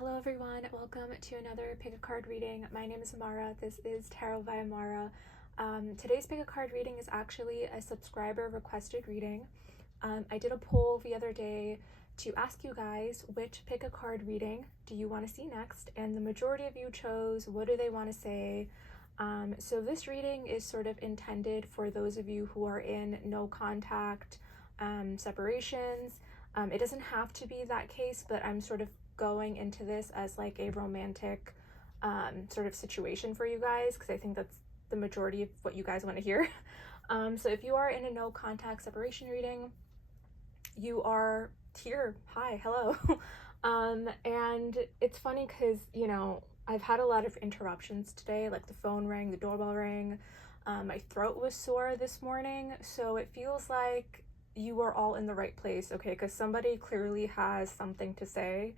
Hello everyone, welcome to another pick a card reading. My name is Amara. This is Tarot by Amara. Today's pick a card reading is actually a subscriber requested reading. I did a poll the other day to ask you guys which pick a card reading do you want to see next, and the majority of you chose what do they want to say. So this reading is sort of intended for those of you who are in no contact separations. It doesn't have to be that case, but I'm sort of going into this as like a romantic sort of situation for you guys, because I think that's the majority of what you guys want to hear. So if you are in a no contact separation reading, you are here. Hi, hello. And it's funny because, you know, I've had a lot of interruptions today, like the phone rang, the doorbell rang, my throat was sore this morning, so it feels like you are all in the right place, okay, because somebody clearly has something to say.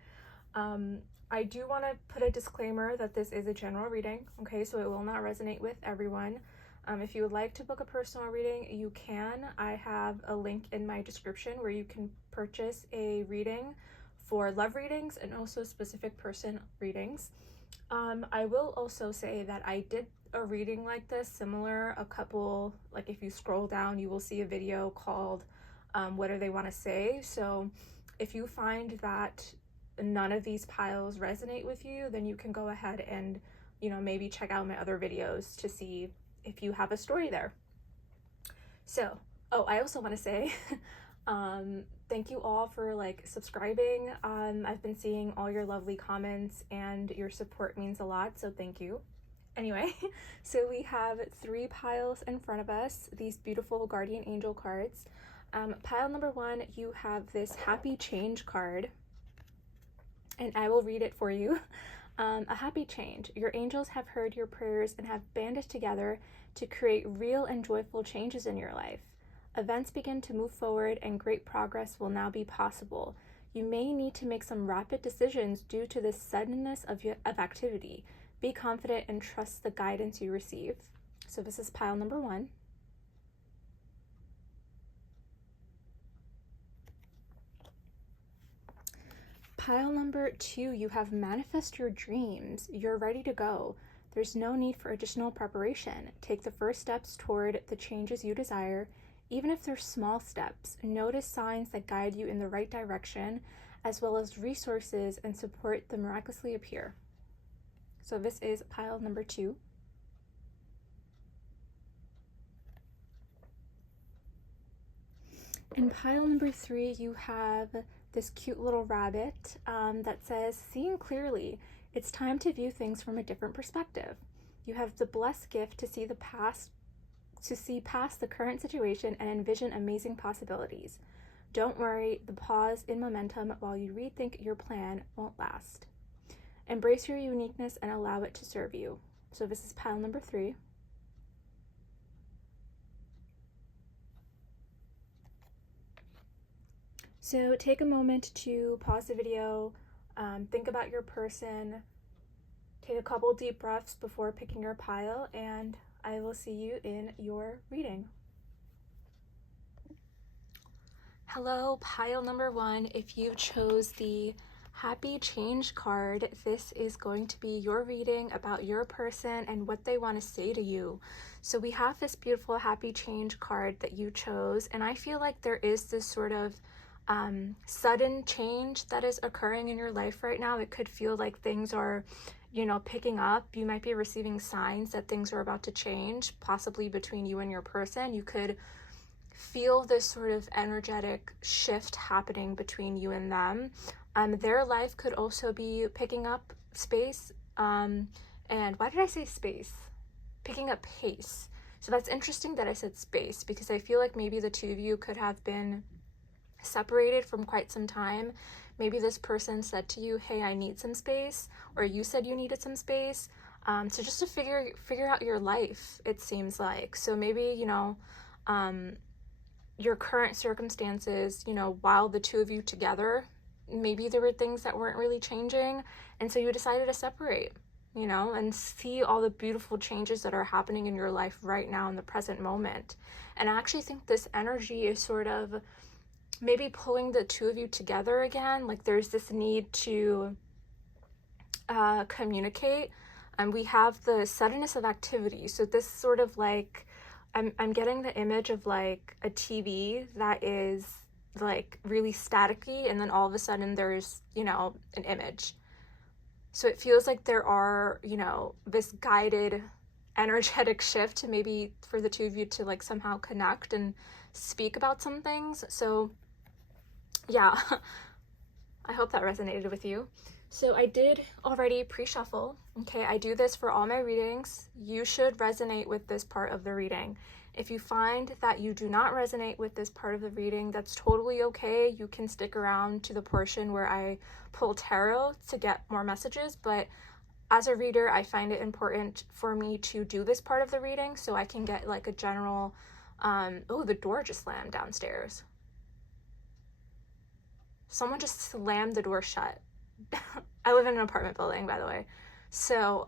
I do want to put a disclaimer that this is a general reading, okay, so it will not resonate with everyone. If you would like to book a personal reading, you can. I have a link in my description where you can purchase a reading for love readings and also specific person readings. I will also say that I did a reading like this, similar, a couple, like if you scroll down, you will see a video called What Do They Want to Say? So if you find that none of these piles resonate with you, then you can go ahead and, you know, maybe check out my other videos to see if you have a story there. So, I also want to say thank you all for like subscribing. I've been seeing all your lovely comments and your support means a lot, so thank you. Anyway, so we have 3 piles in front of us, these beautiful guardian angel cards. Pile number 1, you have this happy change card, and I will read it for you. A happy change. Your angels have heard your prayers and have banded together to create real and joyful changes in your life. Events begin to move forward and great progress will now be possible. You may need to make some rapid decisions due to the suddenness of activity. Be confident and trust the guidance you receive. So this is pile number 1. Pile number 2, you have manifest your dreams. You're ready to go. There's no need for additional preparation. Take the first steps toward the changes you desire, even if they're small steps. Notice signs that guide you in the right direction, as well as resources and support that miraculously appear. So this is pile number 2. In pile number 3, you have this cute little rabbit that says, seeing clearly, it's time to view things from a different perspective. You have the blessed gift to see past the current situation and envision amazing possibilities. Don't worry, the pause in momentum while you rethink your plan won't last. Embrace your uniqueness and allow it to serve you. So this is pile number 3. So take a moment to pause the video, think about your person, take a couple deep breaths before picking your pile, and I will see you in your reading. Hello, pile number 1. If you chose the happy change card, this is going to be your reading about your person and what they want to say to you. So we have this beautiful happy change card that you chose, and I feel like there is this sort of sudden change that is occurring in your life right now. It could feel like things are, you know, picking up. You might be receiving signs that things are about to change, possibly between you and your person. You could feel this sort of energetic shift happening between you and them. Their life could also be picking up space. And why did I say space? Picking up pace. So that's interesting that I said space, because I feel like maybe the two of you could have been separated from quite some time. Maybe this person said to you, hey, I need some space, or you said you needed some space. So just to figure out your life, it seems like. So maybe, you know, your current circumstances, you know, while the two of you together, maybe there were things that weren't really changing, and so you decided to separate, you know, and see all the beautiful changes that are happening in your life right now in the present moment. And I actually think this energy is sort of maybe pulling the two of you together again. Like there's this need to communicate. And we have the suddenness of activity. So this sort of like, I'm getting the image of like a TV that is like really staticky, and then all of a sudden there's, you know, an image. So it feels like there are, you know, this guided energetic shift to maybe for the two of you to like somehow connect and speak about some things. So yeah, I hope that resonated with you. So I did already pre-shuffle. Okay, I do this for all my readings. You should resonate with this part of the reading. If you find that you do not resonate with this part of the reading, that's totally okay. You can stick around to the portion where I pull tarot to get more messages, but as a reader, I find it important for me to do this part of the reading so I can get like a general, oh, the door just slammed downstairs. Someone just slammed the door shut. I live in an apartment building, by the way. So,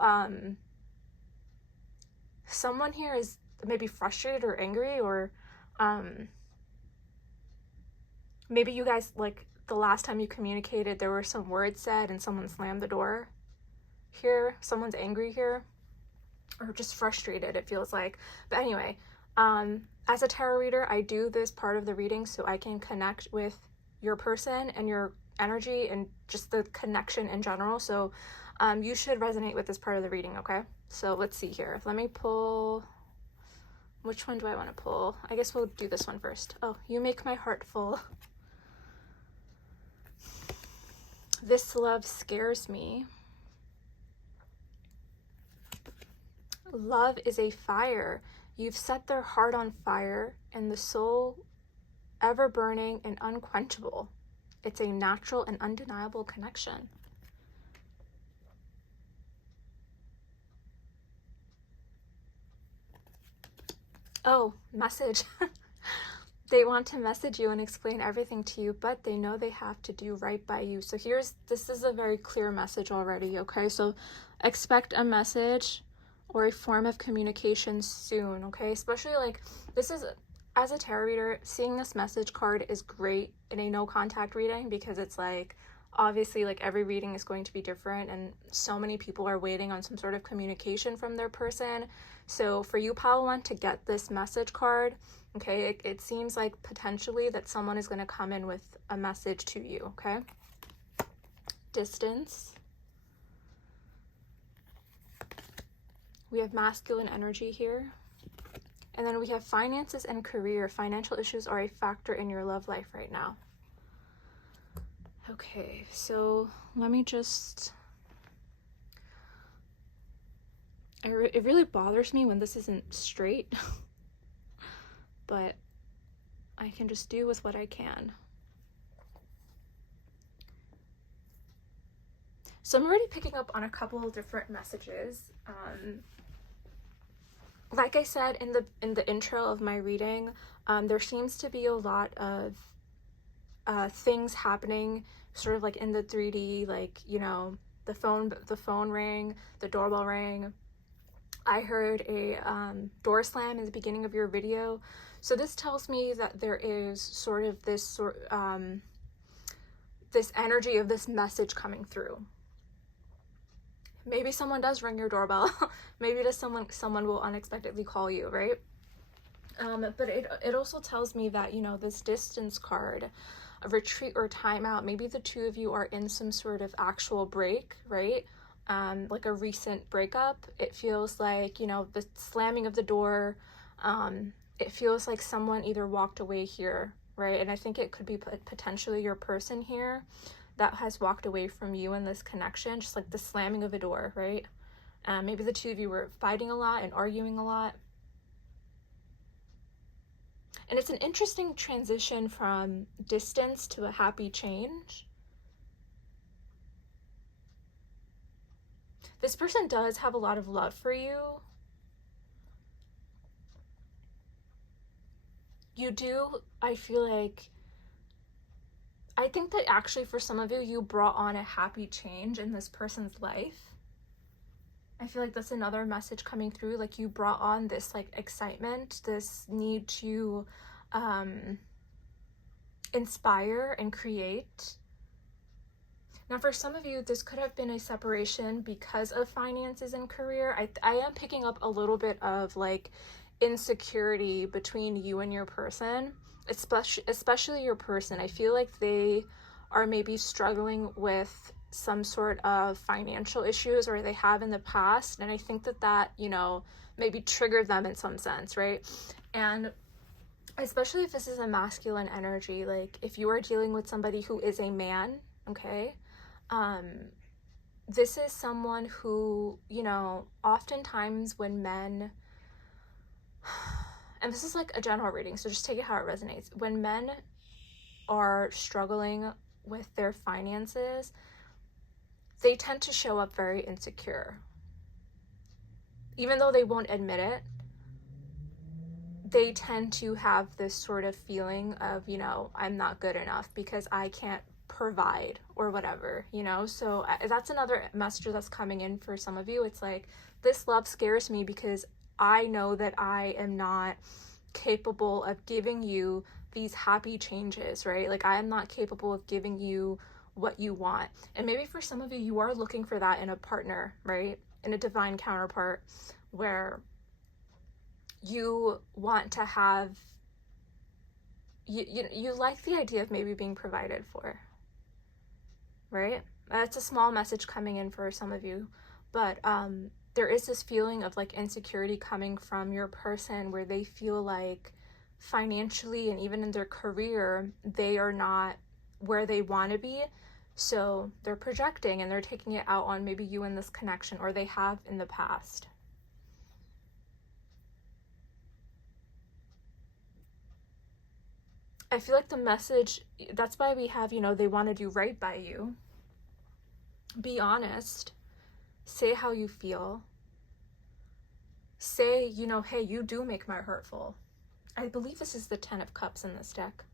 someone here is maybe frustrated or angry, or maybe you guys, like, the last time you communicated, there were some words said and someone slammed the door here. Someone's angry here, or just frustrated, it feels like. But anyway, as a tarot reader, I do this part of the reading so I can connect with your person and your energy and just the connection in general. So you should resonate with this part of the reading, okay? So let's see here. Let me pull. Which one do I want to pull? I guess we'll do this one first. Oh, you make my heart full. This love scares me. Love is a fire. You've set their heart on fire, and the soul ever burning and unquenchable. It's a natural and undeniable connection. Oh, message. They want to message you and explain everything to you, but they know they have to do right by you. So this is a very clear message already, okay? So expect a message or a form of communication soon, okay? Especially like, this is, as a tarot reader, seeing this message card is great in a no contact reading, because it's like, obviously, like, every reading is going to be different, and so many people are waiting on some sort of communication from their person. So for you, Pile 1, to get this message card, okay, it seems like potentially that someone is going to come in with a message to you, okay? Distance. We have masculine energy here. And then we have finances and career. Financial issues are a factor in your love life right now. Okay, so let me just... It really bothers me when this isn't straight. But I can just do with what I can. So I'm already picking up on a couple of different messages. Like I said in the intro of my reading, there seems to be a lot of things happening sort of like in the 3D, like, you know, the phone rang, the doorbell rang. I heard a door slam in the beginning of your video. So this tells me that there is sort of this this energy of this message coming through. Maybe someone does ring your doorbell. Maybe someone will unexpectedly call you, right? But it also tells me that, you know, this distance card, a retreat or timeout, maybe the two of you are in some sort of actual break, right? Like a recent breakup. It feels like, you know, the slamming of the door, it feels like someone either walked away here, right? And I think it could be potentially your person here that has walked away from you in this connection, just like the slamming of a door, right? Maybe the two of you were fighting a lot and arguing a lot. And it's an interesting transition from distance to a happy change. This person does have a lot of love for you. You do, I feel like, I think that actually for some of you, you brought on a happy change in this person's life. I feel like that's another message coming through, like you brought on this like excitement, this need to inspire and create. Now, for some of you, this could have been a separation because of finances and career. I am picking up a little bit of like insecurity between you and your person, especially your person. I feel like they are maybe struggling with some sort of financial issues, or they have in the past. And I think that, maybe triggered them in some sense, right? And especially if this is a masculine energy, like if you are dealing with somebody who is a man, okay? This is someone who, oftentimes when men, and this is like a general reading, so just take it how it resonates. When men are struggling with their finances, they tend to show up very insecure. Even though they won't admit it, they tend to have this sort of feeling of, I'm not good enough because I can't provide or whatever, so that's another message that's coming in for some of you. It's like, this love scares me because I know that I am not capable of giving you these happy changes, right? Like, I am not capable of giving you what you want. And maybe for some of you, you are looking for that in a partner, right? In a divine counterpart, where you want to have, you like the idea of maybe being provided for, right? That's a small message coming in for some of you, but there is this feeling of like insecurity coming from your person, where they feel like financially and even in their career, they are not where they want to be. So they're projecting and they're taking it out on maybe you in this connection, or they have in the past. I feel like the message, that's why we have, they want to do right by you. Be honest. Say how you feel. Say, hey, you do make my heart full. I believe this is the 10 of Cups in this deck.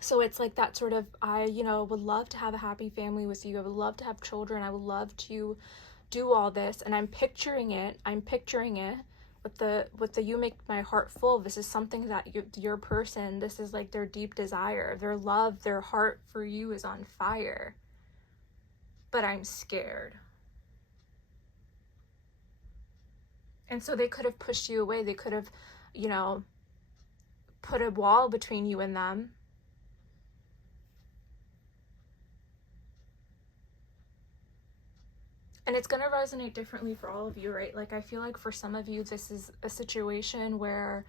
So it's like that sort of, I, would love to have a happy family with you. I would love to have children. I would love to do all this. And I'm picturing it with the you make my heart full. This is something that your person, this is like their deep desire, their love, their heart for you is on fire. But I'm scared. And so they could have pushed you away. They could have, put a wall between you and them. And it's going to resonate differently for all of you, right? Like, I feel like for some of you, this is a situation where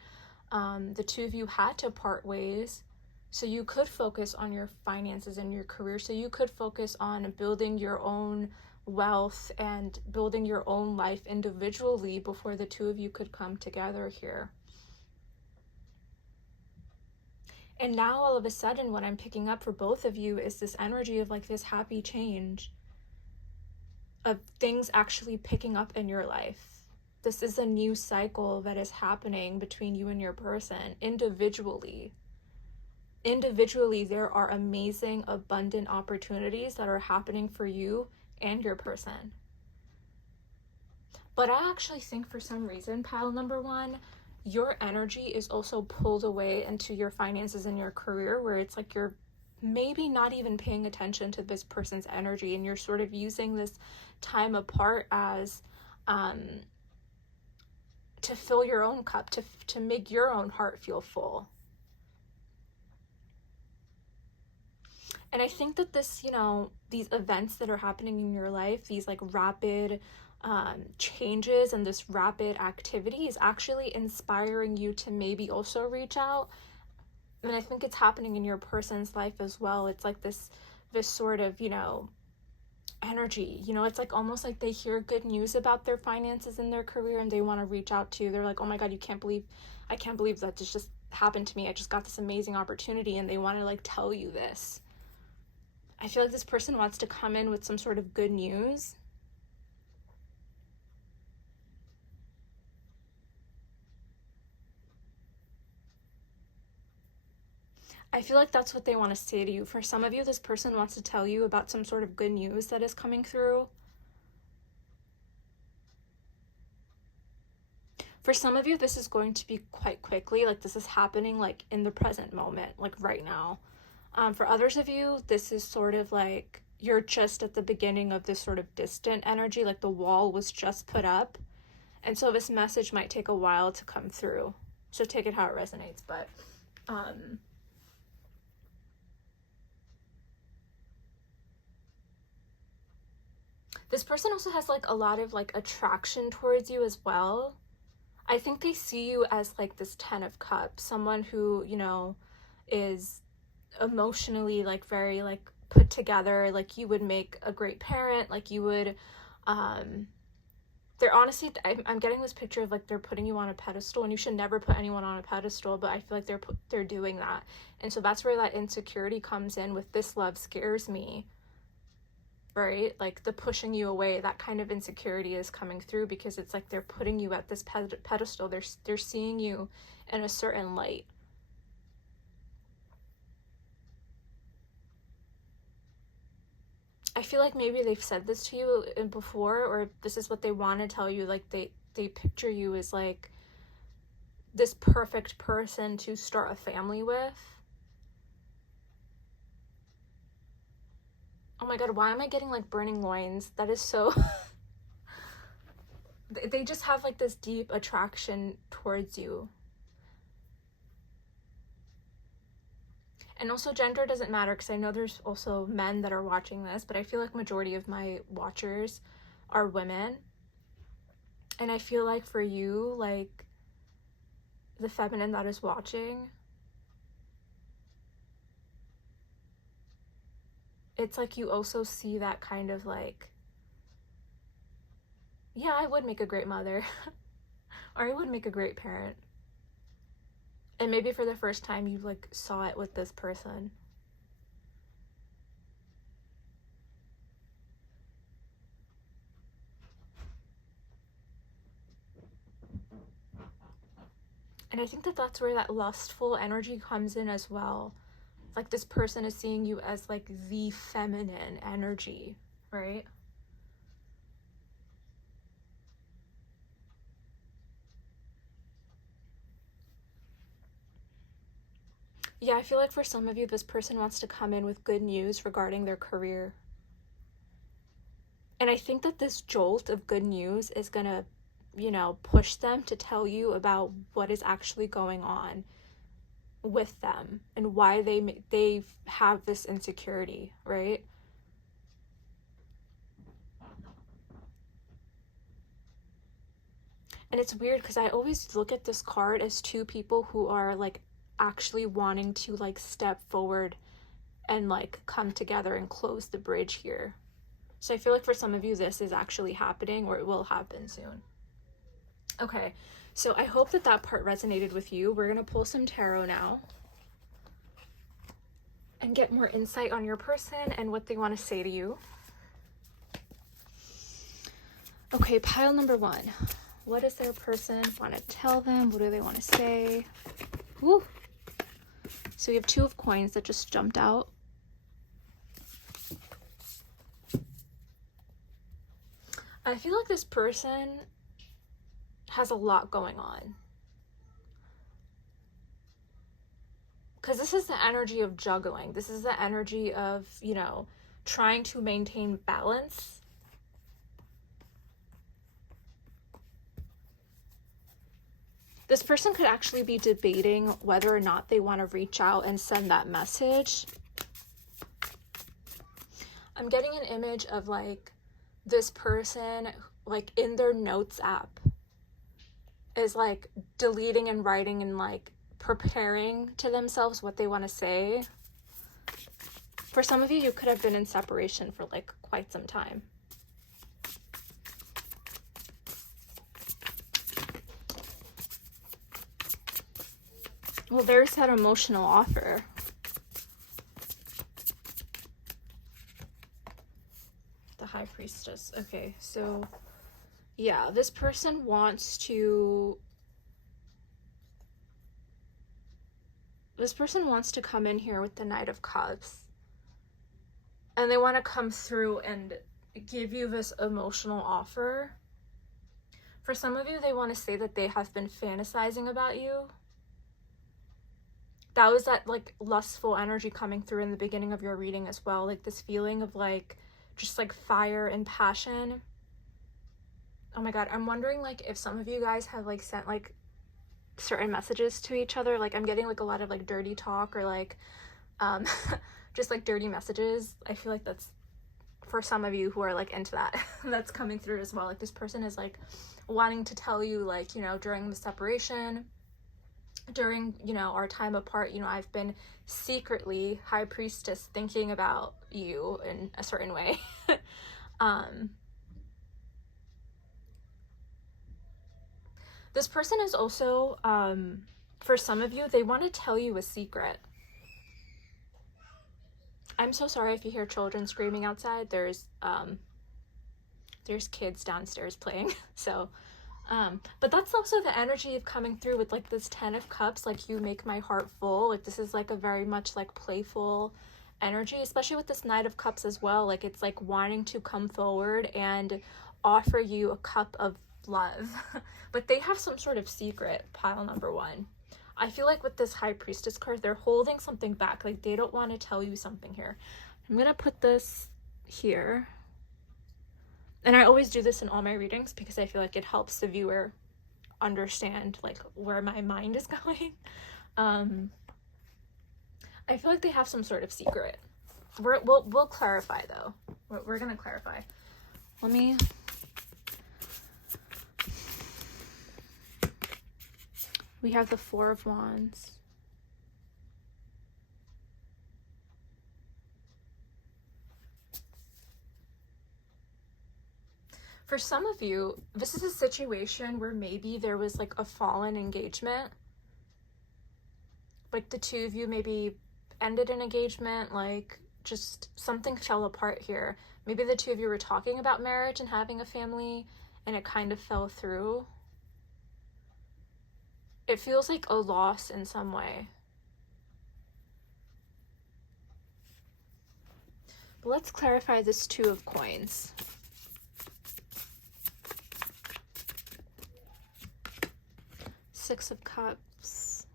the two of you had to part ways. So you could focus on your finances and your career. So you could focus on building your own wealth and building your own life individually before the two of you could come together here. And now all of a sudden, what I'm picking up for both of you is this energy of like this happy change of things actually picking up in your life. This is a new cycle that is happening between you and your person individually. Individually, there are amazing, abundant opportunities that are happening for you and your person. But I actually think for some reason, pile number one, your energy is also pulled away into your finances and your career, where it's like you're maybe not even paying attention to this person's energy, and you're sort of using this time apart as to fill your own cup, to make your own heart feel full. And I think that this, these events that are happening in your life, these like rapid changes and this rapid activity is actually inspiring you to maybe also reach out. And I think it's happening in your person's life as well. It's like this sort of, energy, it's like almost like they hear good news about their finances and their career, and they want to reach out to you. They're like, oh my God, I can't believe that this just happened to me. I just got this amazing opportunity, and they want to like tell you this. I feel like this person wants to come in with some sort of good news. I feel like that's what they want to say to you. For some of you, this person wants to tell you about some sort of good news that is coming through. For some of you, this is going to be quite quickly. Like, this is happening like in the present moment, like right now. For others of you, this is sort of like you're just at the beginning of this sort of distant energy, like the wall was just put up. And so this message might take a while to come through. So take it how it resonates. But this person also has like a lot of like attraction towards you as well. I think they see you as like this 10 of Cups, someone who, you know, is emotionally like very like put together, like you would make a great parent, like you would they're honestly, I'm getting this picture of like they're putting you on a pedestal, and you should never put anyone on a pedestal, but I feel like they're doing that. And so that's where that insecurity comes in with this love scares me, right? Like the pushing you away, that kind of insecurity is coming through because it's like they're putting you at this pedestal. They're seeing you in a certain light. I feel like maybe they've said this to you before, or this is what they want to tell you. Like they picture you as like this perfect person to start a family with. Oh my god, why am I getting like burning loins? That is so they just have like this deep attraction towards you. And also gender doesn't matter, because I know there's also men that are watching this, but I feel like majority of my watchers are women. And I feel like for you, like the feminine that is watching, it's like you also see that kind of like, yeah, I would make a great mother or I would make a great parent. And maybe for the first time you like saw it with this person. And I think that that's where that lustful energy comes in as well. Like this person is seeing you as like the feminine energy, right? Yeah, I feel like for some of you, this person wants to come in with good news regarding their career. And I think that this jolt of good news is gonna, you know, push them to tell you about what is actually going on with them and why they have this insecurity, right? And it's weird because I always look at this card as two people who are like actually wanting to like step forward and like come together and close the bridge here. So I feel like for some of you this is actually happening, or it will happen soon. Okay, so I hope that that part resonated with you. We're gonna pull some tarot now and get more insight on your person and what they want to say to you. Okay, pile number one. What does their person want to tell them? What do they want to say? Woo! So we have 2 of coins that just jumped out. I feel like this person has a lot going on. Because this is the energy of juggling. This is the energy of, you know, trying to maintain balance. This person could actually be debating whether or not they want to reach out and send that message. I'm getting an image of like this person like in their notes app is like deleting and writing and like preparing to themselves what they want to say. For some of you, you could have been in separation for like quite some time. Well, there's that emotional offer. The High Priestess. Okay, so yeah, this person wants to come in here with the Knight of Cups. And they want to come through and give you this emotional offer. For some of you, they want to say that they have been fantasizing about you. that was that like lustful energy coming through in the beginning of your reading as well, like this feeling of like just like fire and passion. Oh my god, I'm wondering like if some of you guys have like sent like certain messages to each other. Like I'm getting like a lot of like dirty talk or like just like dirty messages. I feel like that's for some of you who are like into that. That's coming through as well. Like this person is like wanting to tell you like, you know, during the separation, during, you know, our time apart, you know, I've been secretly, high priestess, thinking about you in a certain way. This person is also, for some of you, they want to tell you a secret. I'm so sorry if you hear children screaming outside. There's kids downstairs playing. So, but that's also the energy of coming through with like this 10 of Cups, like you make my heart full. Like this is like a very much like playful energy, especially with this Knight of Cups as well. Like it's like wanting to come forward and offer you a cup of love. But they have some sort of secret, pile number 1. I feel like with this High Priestess card, they're holding something back. Like they don't want to tell you something here. I'm gonna put this here. And I always do this in all my readings because I feel like it helps the viewer understand like where my mind is going. I feel like they have some sort of secret. We'll clarify though. We're gonna clarify. Let me. We have the 4 of Wands. For some of you, this is a situation where maybe there was like a fallen engagement. Like the two of you maybe ended an engagement, like just something fell apart here. Maybe the two of you were talking about marriage and having a family and it kind of fell through. It feels like a loss in some way. But let's clarify this 2 of Coins. Six of Cups.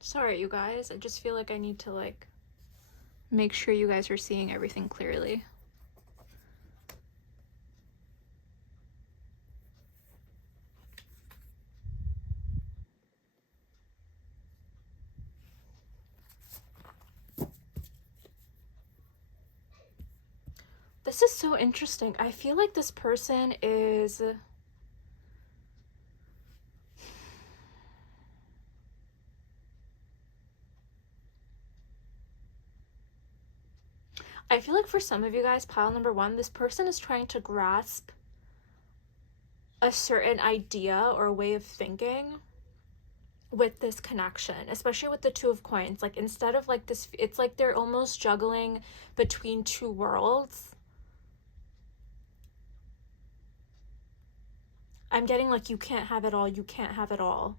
Sorry, you guys. I just feel like I need to like make sure you guys are seeing everything clearly. This is so interesting. I feel like this person is... I feel like for some of you guys, pile number 1, this person is trying to grasp a certain idea or way of thinking with this connection, especially with the 2 of Coins. Like instead of like this, it's like they're almost juggling between 2 worlds. I'm getting like, you can't have it all, you can't have it all.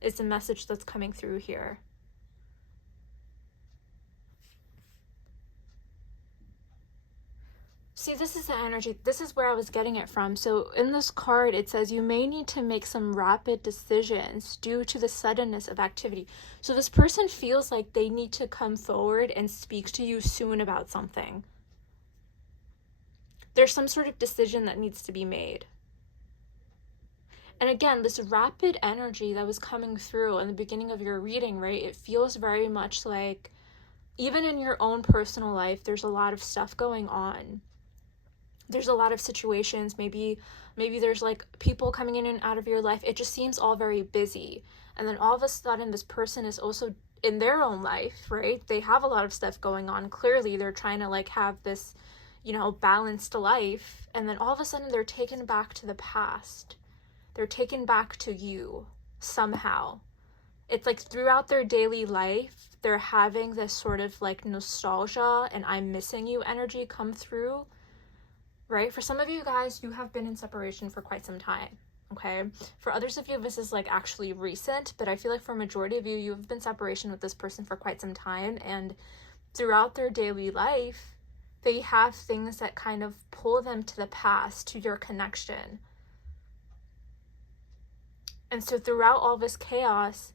It's a message that's coming through here. See, this is the energy. This is where I was getting it from. So in this card, it says you may need to make some rapid decisions due to the suddenness of activity. So this person feels like they need to come forward and speak to you soon about something. There's some sort of decision that needs to be made. And again, this rapid energy that was coming through in the beginning of your reading, right? It feels very much like even in your own personal life, there's a lot of stuff going on. There's a lot of situations, maybe there's like people coming in and out of your life. It just seems all very busy. And then all of a sudden this person is also in their own life, right? They have a lot of stuff going on. Clearly they're trying to like have this, you know, balanced life. And then all of a sudden they're taken back to the past. They're taken back to you somehow. It's like throughout their daily life, they're having this sort of like nostalgia and I'm missing you energy come through. Right? For some of you guys, you have been in separation for quite some time, okay? For others of you, this is like actually recent, but I feel like for a majority of you, you've been in separation with this person for quite some time, and throughout their daily life, They have things that kind of pull them to the past, to your connection. And so throughout all this chaos,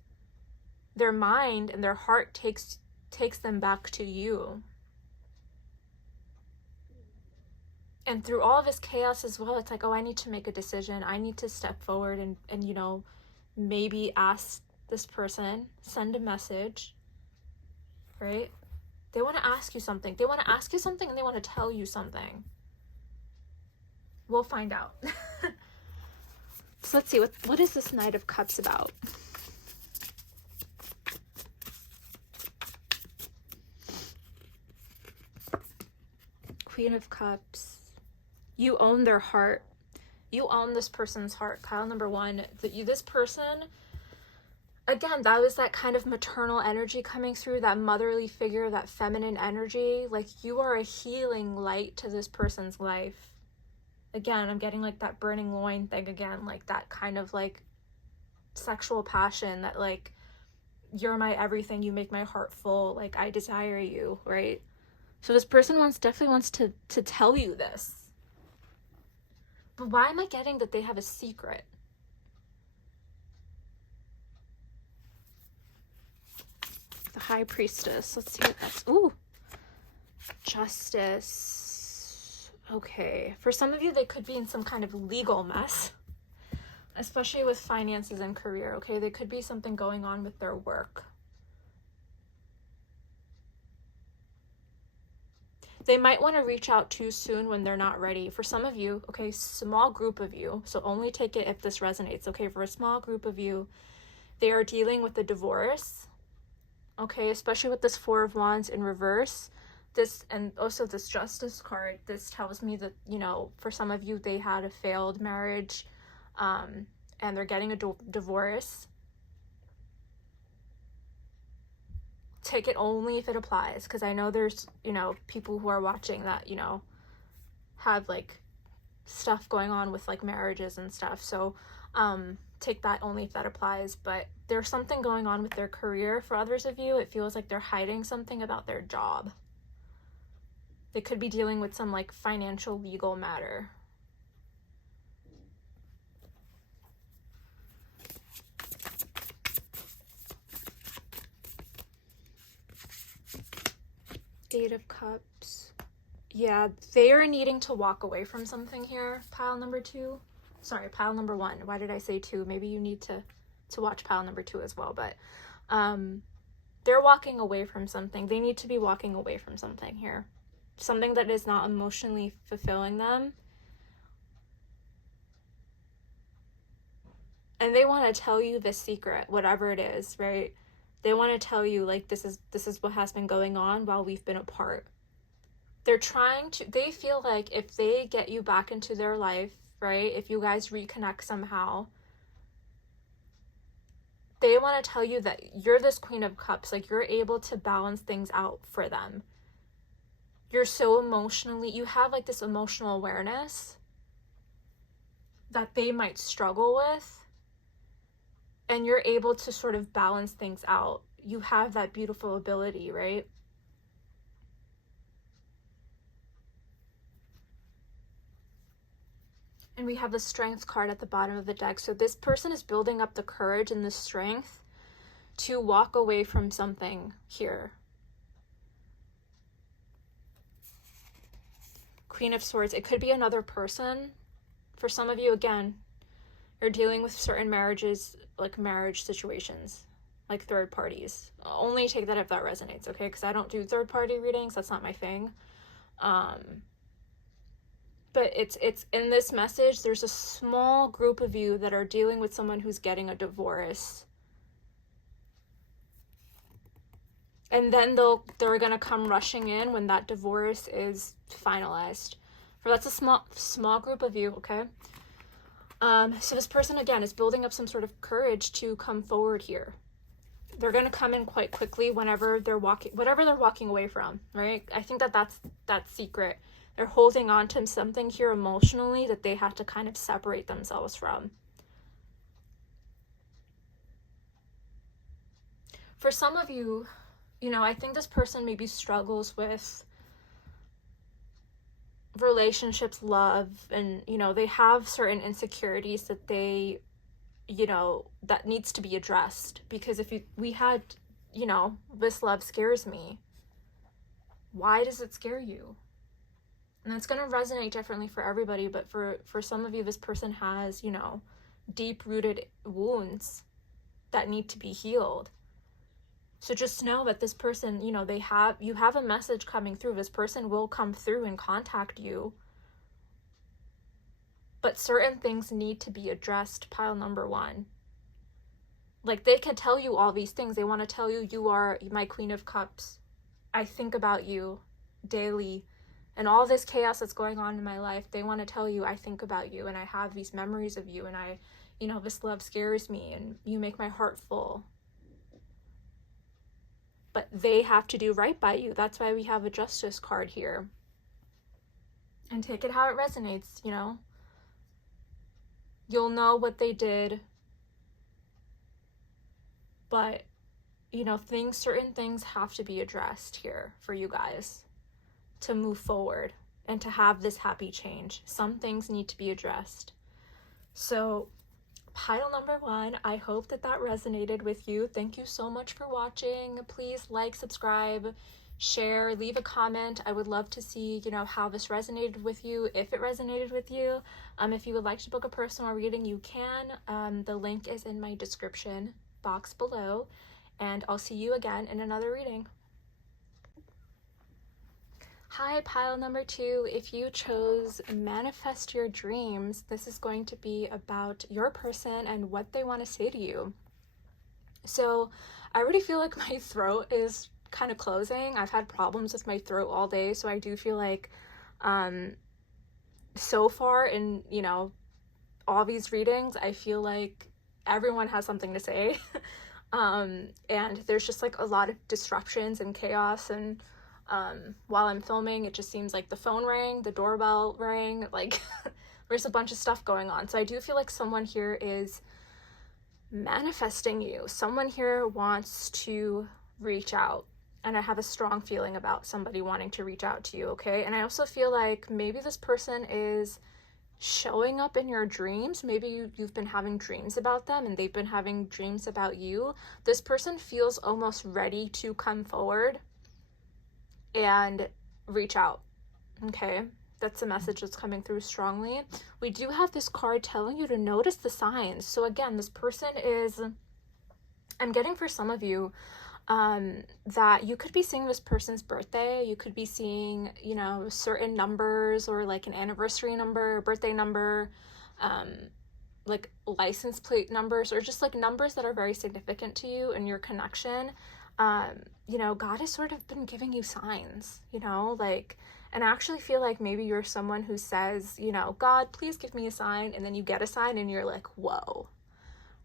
their mind and their heart takes them back to you. And through all this chaos as well, it's like, oh, I need to make a decision. I need to step forward and you know, maybe ask this person, send a message, right? They want to ask you something. They want to ask you something and they want to tell you something. We'll find out. So let's see, what is this Knight of Cups about? Queen of Cups. You own their heart. You own this person's heart. Pile number one. This person, again, that was that kind of maternal energy coming through, that motherly figure, that feminine energy. Like, you are a healing light to this person's life. Again, I'm getting like that burning loin thing again, like that kind of like sexual passion that like, you're my everything, you make my heart full, like I desire you, right? So this person definitely wants to tell you this. But why am I getting that they have a secret? The High Priestess. Let's see what that's... Ooh. Justice. Okay. For some of you, they could be in some kind of legal mess. Especially with finances and career, okay? There could be something going on with their work. They might want to reach out too soon when they're not ready. For some of you, okay, small group of you, so only take it if this resonates, okay? For a small group of you, they are dealing with a divorce, okay? Especially with this Four of Wands in reverse. This, and also this Justice card, this tells me that, you know, for some of you, they had a failed marriage, and they're getting a divorce. Take it only if it applies, because I know there's, you know, people who are watching that, you know, have like stuff going on with like marriages and stuff. So take that only if that applies. But there's something going on with their career. For others of you, it feels like they're hiding something about their job. They could be dealing with some like financial legal matter. Eight of Cups. Yeah, they are needing to walk away from something here. Pile number two. Sorry, pile number one. Why did I say two? Maybe you need to watch pile number two as well. But they're walking away from something. They need to be walking away from something here. Something that is not emotionally fulfilling them. And they want to tell you the secret, whatever it is, right? They want to tell you, like, this is what has been going on while we've been apart. They feel like if they get you back into their life, right? If you guys reconnect somehow, they want to tell you that you're this Queen of Cups. Like, you're able to balance things out for them. You're so emotionally, you have like this emotional awareness that they might struggle with. And you're able to sort of balance things out. You have that beautiful ability, right? And we have the Strength card at the bottom of the deck. So this person is building up the courage and the strength to walk away from something here. Queen of Swords. It could be another person. For some of you, again, you're dealing with certain marriages, like marriage situations, like third parties. Only take that if that resonates, okay? Because I don't do third party readings. That's not my thing. But it's in this message, there's a small group of you that are dealing with someone who's getting a divorce. And then they're going to come rushing in when that divorce is finalized. For that's a small group of you, okay? So this person, again, is building up some sort of courage to come forward here. They're going to come in quite quickly whatever they're walking away from, right? I think that's secret. They're holding on to something here emotionally that they have to kind of separate themselves from. For some of you, you know, I think this person maybe struggles with relationships, love, and, you know, they have certain insecurities that they, you know, that needs to be addressed. Because if we had, you know, this love scares me, why does it scare you? And that's going to resonate differently for everybody, but for some of you, this person has, you know, deep-rooted wounds that need to be healed. So just know that this person, you know, you have a message coming through. This person will come through and contact you. But certain things need to be addressed, pile number 1. Like, they can tell you all these things. They want to tell you, you are my Queen of Cups. I think about you daily. And all this chaos that's going on in my life, they want to tell you, I think about you, and I have these memories of you, and you know, this love scares me, and you make my heart full. But they have to do right by you. That's why we have a Justice card here. And take it how it resonates, you know. You'll know what they did. But, you know, certain things have to be addressed here for you guys to move forward and to have this happy change. Some things need to be addressed. So pile number 1, I hope that resonated with you. Thank you so much for watching. Please like, subscribe, share, leave a comment. I would love to see, you know, how this resonated with you, if it resonated with you. If you would like to book a personal reading, you can. The link is in my description box below, and I'll see you again in another reading. Hi, pile number 2. If you chose Manifest Your Dreams, this is going to be about your person and what they want to say to you. So I already feel like my throat is kind of closing. I've had problems with my throat all day, so I do feel like so far in, you know, all these readings, I feel like everyone has something to say. And there's just like a lot of disruptions and chaos, and while I'm filming, it just seems like the phone rang, the doorbell rang, like there's a bunch of stuff going on. So I do feel like someone here is manifesting you. Someone here wants to reach out, and I have a strong feeling about somebody wanting to reach out to you, okay? And I also feel like maybe this person is showing up in your dreams. Maybe you've been having dreams about them and they've been having dreams about you. This person feels almost ready to come forward and reach out, okay? That's a message that's coming through strongly. We do have this card telling you to notice the signs. So again, this person is, I'm getting for some of you, that you could be seeing this person's birthday. You could be seeing, you know, certain numbers, or like an anniversary number, birthday number, like license plate numbers, or just like numbers that are very significant to you and your connection. You know, God has sort of been giving you signs, you know, like, and I actually feel like maybe you're someone who says, you know, God, please give me a sign, and then you get a sign and you're like, whoa,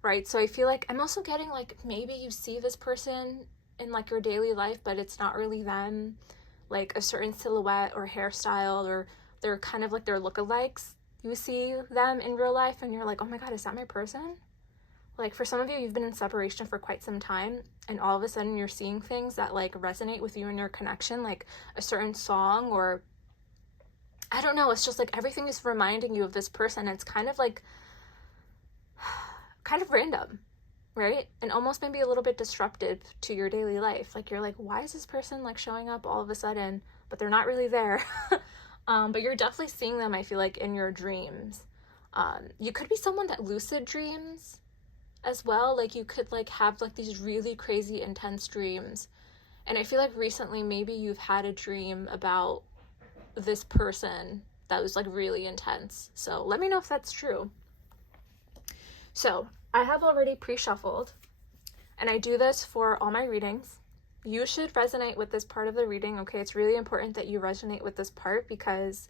right? So I feel like I'm also getting like, maybe you see this person in like your daily life, but it's not really them, like a certain silhouette or hairstyle, or they're kind of like their lookalikes. You see them in real life and you're like, oh my God, is that my person? Like for some of you, you've been in separation for quite some time, and all of a sudden you're seeing things that like resonate with you and your connection, like a certain song, or I don't know, it's just like everything is reminding you of this person. It's kind of like, kind of random, right? And almost maybe a little bit disruptive to your daily life. Like you're like, why is this person like showing up all of a sudden, but they're not really there. But you're definitely seeing them, I feel like, in your dreams. You could be someone that lucid dreams as well. Like you could like have like these really crazy intense dreams. And I feel like recently maybe you've had a dream about this person that was like really intense. So let me know if that's true. So I have already pre-shuffled, and I do this for all my readings. You should resonate with this part of the reading, okay? It's really important that you resonate with this part, because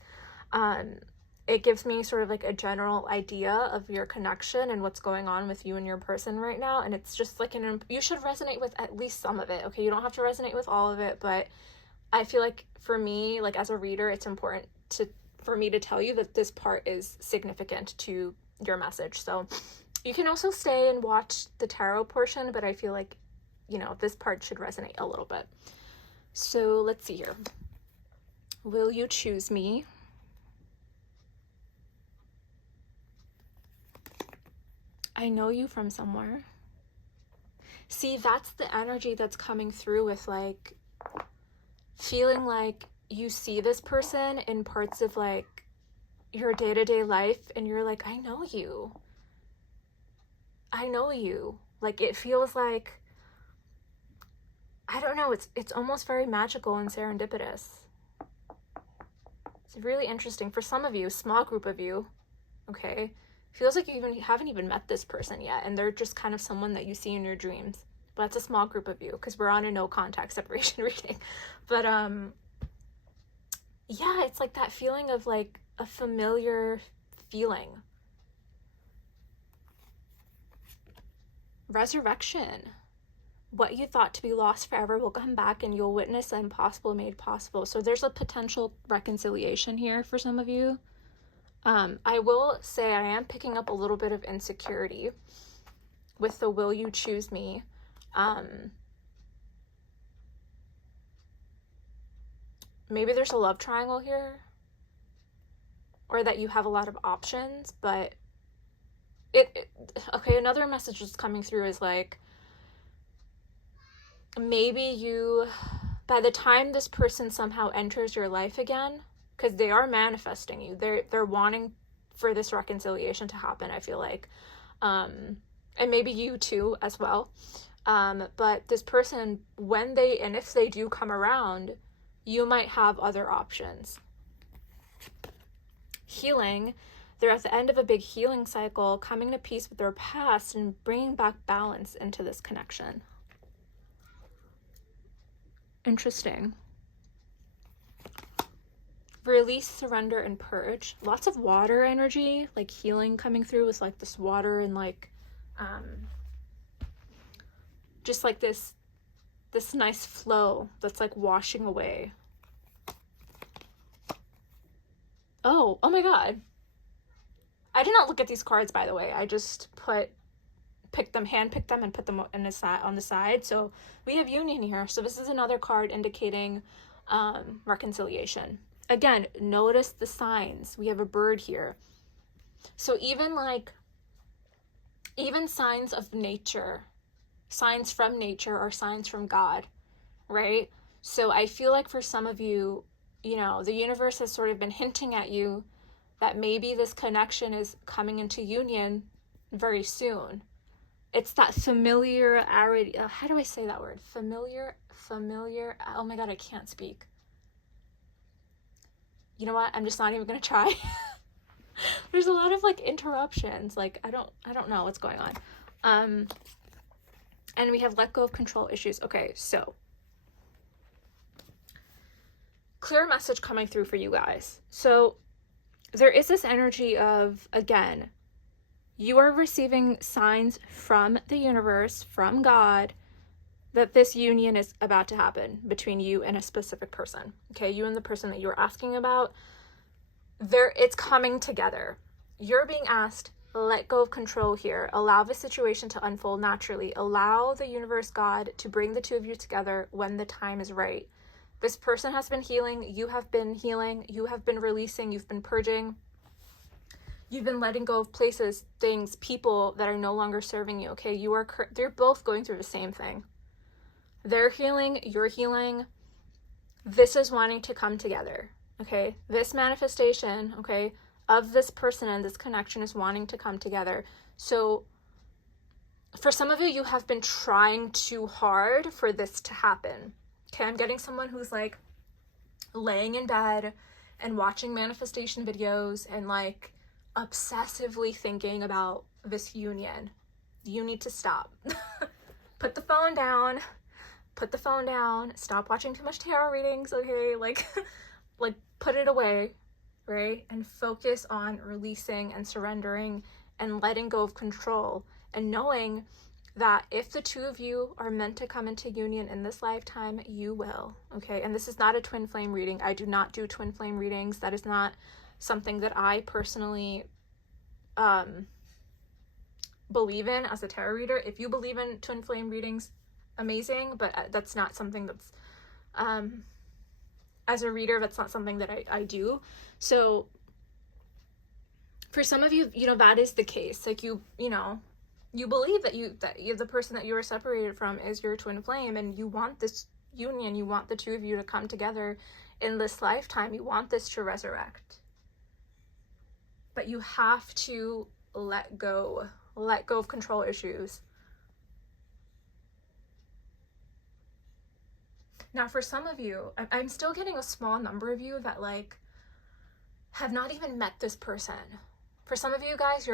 it gives me sort of like a general idea of your connection and what's going on with you and your person right now. And it's just like you should resonate with at least some of it, okay? You don't have to resonate with all of it, but I feel like for me, like as a reader, it's important for me to tell you that this part is significant to your message. So you can also stay and watch the tarot portion, but I feel like, you know, this part should resonate a little bit. So let's see here. Will you choose me? I know you from somewhere. See, that's the energy that's coming through with like feeling like you see this person in parts of like your day-to-day life and you're like, I know you. I know you. Like it feels like, I don't know, it's almost very magical and serendipitous. It's really interesting. For some of you, small group of you, okay, feels like you haven't even met this person yet, and they're just kind of someone that you see in your dreams. But that's a small group of you because we're on a no contact separation reading. But yeah, it's like that feeling of like a familiar feeling. Resurrection. What you thought to be lost forever will come back and you'll witness the impossible made possible. So there's a potential reconciliation here for some of you. I will say I am picking up a little bit of insecurity with the will you choose me. Maybe there's a love triangle here, or that you have a lot of options, but okay, another message that's coming through is like, maybe you, by the time this person somehow enters your life again, because they are manifesting you, they're wanting for this reconciliation to happen, I feel like, and maybe you too as well, but this person, when they, and if they do come around, you might have other options. Healing, they're at the end of a big healing cycle, coming to peace with their past and bringing back balance into this connection. Interesting. Release, surrender, and purge. Lots of water energy, like healing coming through with like this water and like just like this nice flow that's like washing away. Oh my God. I did not look at these cards, by the way. I just handpicked them and put them on the side. So we have union here. So this is another card indicating reconciliation. Again, notice the signs. We have a bird here. So even signs of nature, signs from nature or signs from God, right? So I feel like for some of you, you know, the universe has sort of been hinting at you that maybe this connection is coming into union very soon. It's that familiarity. How do I say that word? Familiar. Oh my God, I can't speak. You know what? I'm just not even going to try. There's a lot of like interruptions. Like, I don't know what's going on. And we have let go of control issues. Okay, so clear message coming through for you guys. So there is this energy of, again, you are receiving signs from the universe, from God, that this union is about to happen between you and a specific person. Okay, you and the person that you're asking about, it's coming together. You're being asked, let go of control here. Allow the situation to unfold naturally. Allow the universe, God, to bring the two of you together when the time is right. This person has been healing. You have been healing. You have been releasing. You've been purging. You've been letting go of places, things, people that are no longer serving you. Okay, they're both going through the same thing. They're healing. You're healing. This is wanting to come together. Okay, this manifestation, okay, of this person and this connection is wanting to come together. So for some of you, you have been trying too hard for this to happen. Okay, I'm getting someone who's like laying in bed and watching manifestation videos and like obsessively thinking about this union. You need to stop. Put the phone down. Stop watching too much tarot readings, okay? Like put it away, right? And focus on releasing and surrendering and letting go of control and knowing that if the two of you are meant to come into union in this lifetime, you will, okay? And this is not a twin flame reading. I do not do twin flame readings. That is not something that I personally believe in as a tarot reader. If you believe in twin flame readings, amazing, but that's not something that's as a reader, that's not something that I do. So for some of you, you know, that is the case. Like you know, you believe that the person that you are separated from is your twin flame, and you want this union, you want the two of you to come together in this lifetime, you want this to resurrect. But you have to let go of control issues. Now, for some of you, I'm still getting a small number of you that like have not even met this person. For some of you guys,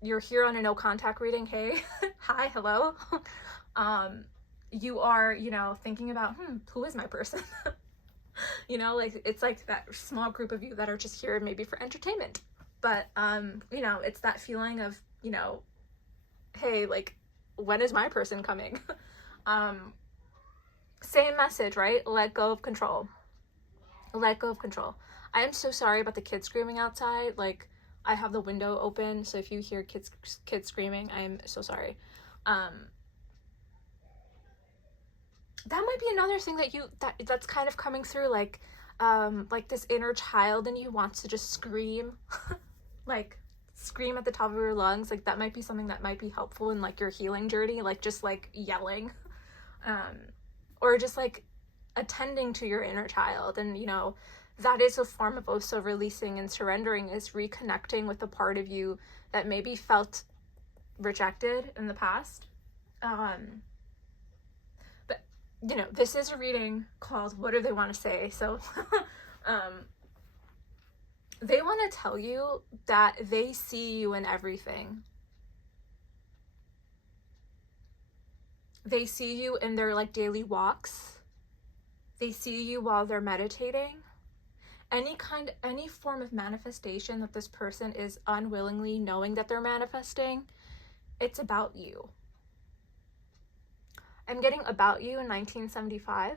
you're here on a no contact reading. Hey, hi, hello. You are, thinking about, who is my person? Like it's like that small group of you that are just here maybe for entertainment. But, it's that feeling of, hey, like, when is my person coming? Same message, right? Let go of control. Let go of control. I am so sorry about the kids screaming outside. Like, I have the window open, so if you hear kids screaming, I am so sorry. That might be another thing that's kind of coming through, like this inner child in you wants to just scream, like scream at the top of your lungs. Like that might be something that might be helpful in like your healing journey, like just like yelling, or just like attending to your inner child. And that is a form of also releasing and surrendering, is reconnecting with the part of you that maybe felt rejected in the past. But this is a reading called What Do They Want to Say? So they want to tell you that they see you in everything. They see you in their like daily walks. They see you while they're meditating. Any form of manifestation that this person is unwillingly knowing that they're manifesting, it's about you. I'm getting about you in 1975.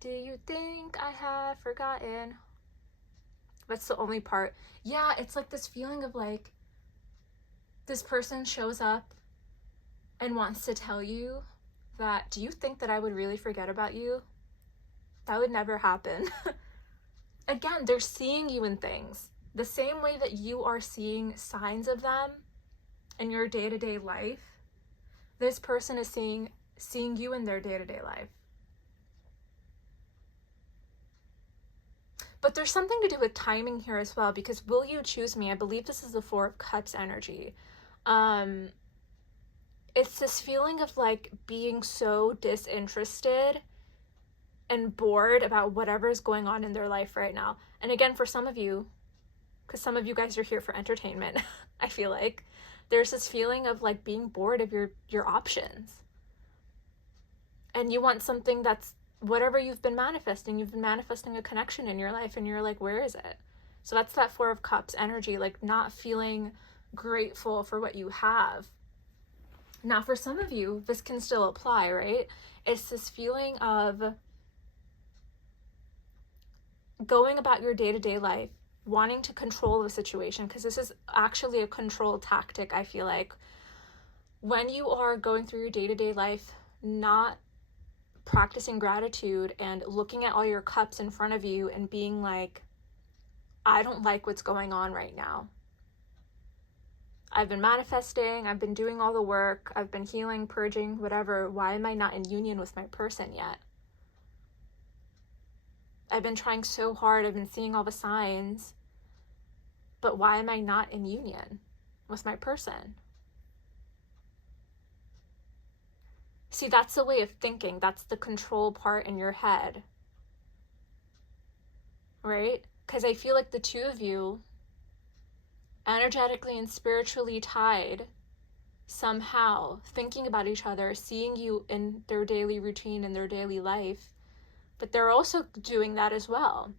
Do you think I have forgotten? That's the only part. Yeah, it's like this feeling of like this person shows up and wants to tell you that, do you think that I would really forget about you? That would never happen. Again, they're seeing you in things. The same way that you are seeing signs of them in your day-to-day life, this person is seeing you in their day-to-day life. But there's something to do with timing here as well, because will you choose me? I believe this is the Four of Cups energy. It's this feeling of like being so disinterested and bored about whatever is going on in their life right now. And again, for some of you, because some of you guys are here for entertainment, I feel like there's this feeling of like being bored of your options. And you want something that's whatever you've been manifesting a connection in your life, and you're like, where is it? So that's that Four of Cups energy, like not feeling grateful for what you have. Now, for some of you, this can still apply, right? It's this feeling of going about your day-to-day life, wanting to control the situation, because this is actually a control tactic, I feel like. When you are going through your day-to-day life, not practicing gratitude and looking at all your cups in front of you and being like, I don't like what's going on right now. I've been manifesting, I've been doing all the work, I've been healing, purging, whatever. Why am I not in union with my person yet? I've been trying so hard, I've been seeing all the signs, but why am I not in union with my person? See, that's the way of thinking. That's the control part in your head, right? Because I feel like the two of you, energetically and spiritually tied somehow, thinking about each other, seeing you in their daily routine, in their daily life, but they're also doing that as well,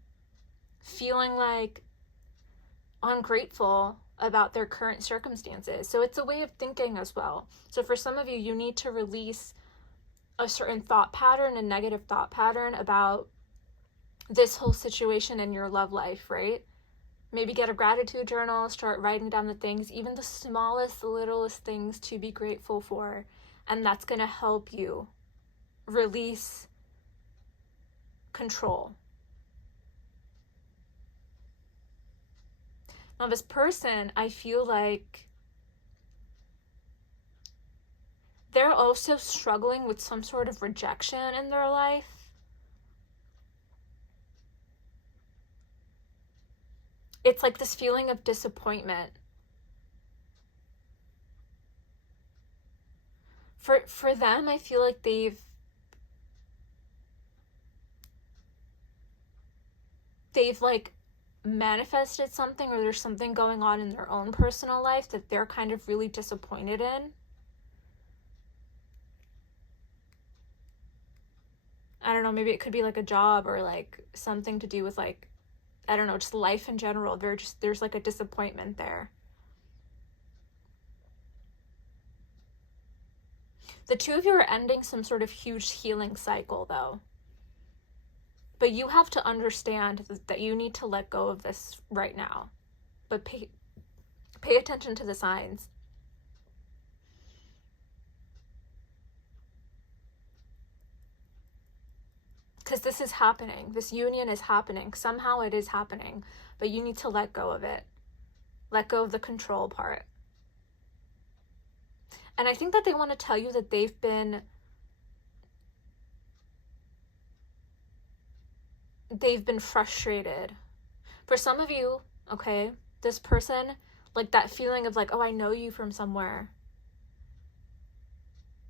feeling like ungrateful about their current circumstances. So it's a way of thinking as well. So for some of you, you need to release a certain thought pattern, a negative thought pattern about this whole situation in your love life, right? Maybe get a gratitude journal, start writing down the things, even the smallest, the littlest things to be grateful for. And that's going to help you release control. Now, this person, I feel like they're also struggling with some sort of rejection in their life. It's like this feeling of disappointment. For them, I feel like they've like manifested something, or there's something going on in their own personal life that they're kind of really disappointed in. I don't know, maybe it could be like a job or like something to do with like, I don't know, just life in general. There's like a disappointment there. The two of you are ending some sort of huge healing cycle though. But you have to understand that you need to let go of this right now. But pay attention to the signs. Because this is happening. This union is happening. Somehow it is happening. But you need to let go of it. Let go of the control part. And I think that they want to tell you that they've been frustrated. For some of you, okay, this person, like that feeling of like, oh, I know you from somewhere.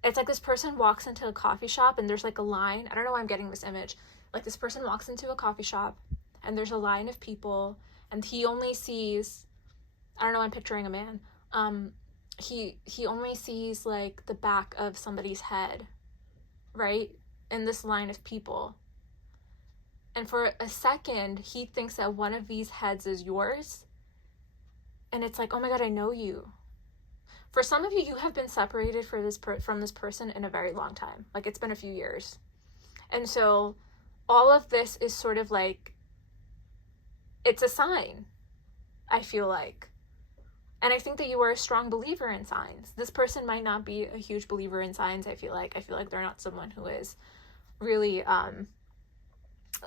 It's like this person walks into a coffee shop and there's like a line. I don't know why I'm getting this image. Like this person walks into a coffee shop and there's a line of people and he only sees, I don't know, I'm picturing a man. He only sees like the back of somebody's head, right? In this line of people. And for a second, he thinks that one of these heads is yours. And it's like, oh my God, I know you. For some of you, you have been separated from this person in a very long time. Like it's been a few years. And so all of this is sort of like, it's a sign, I feel like. And I think that you are a strong believer in signs. This person might not be a huge believer in signs, I feel like. I feel like they're not someone who is really,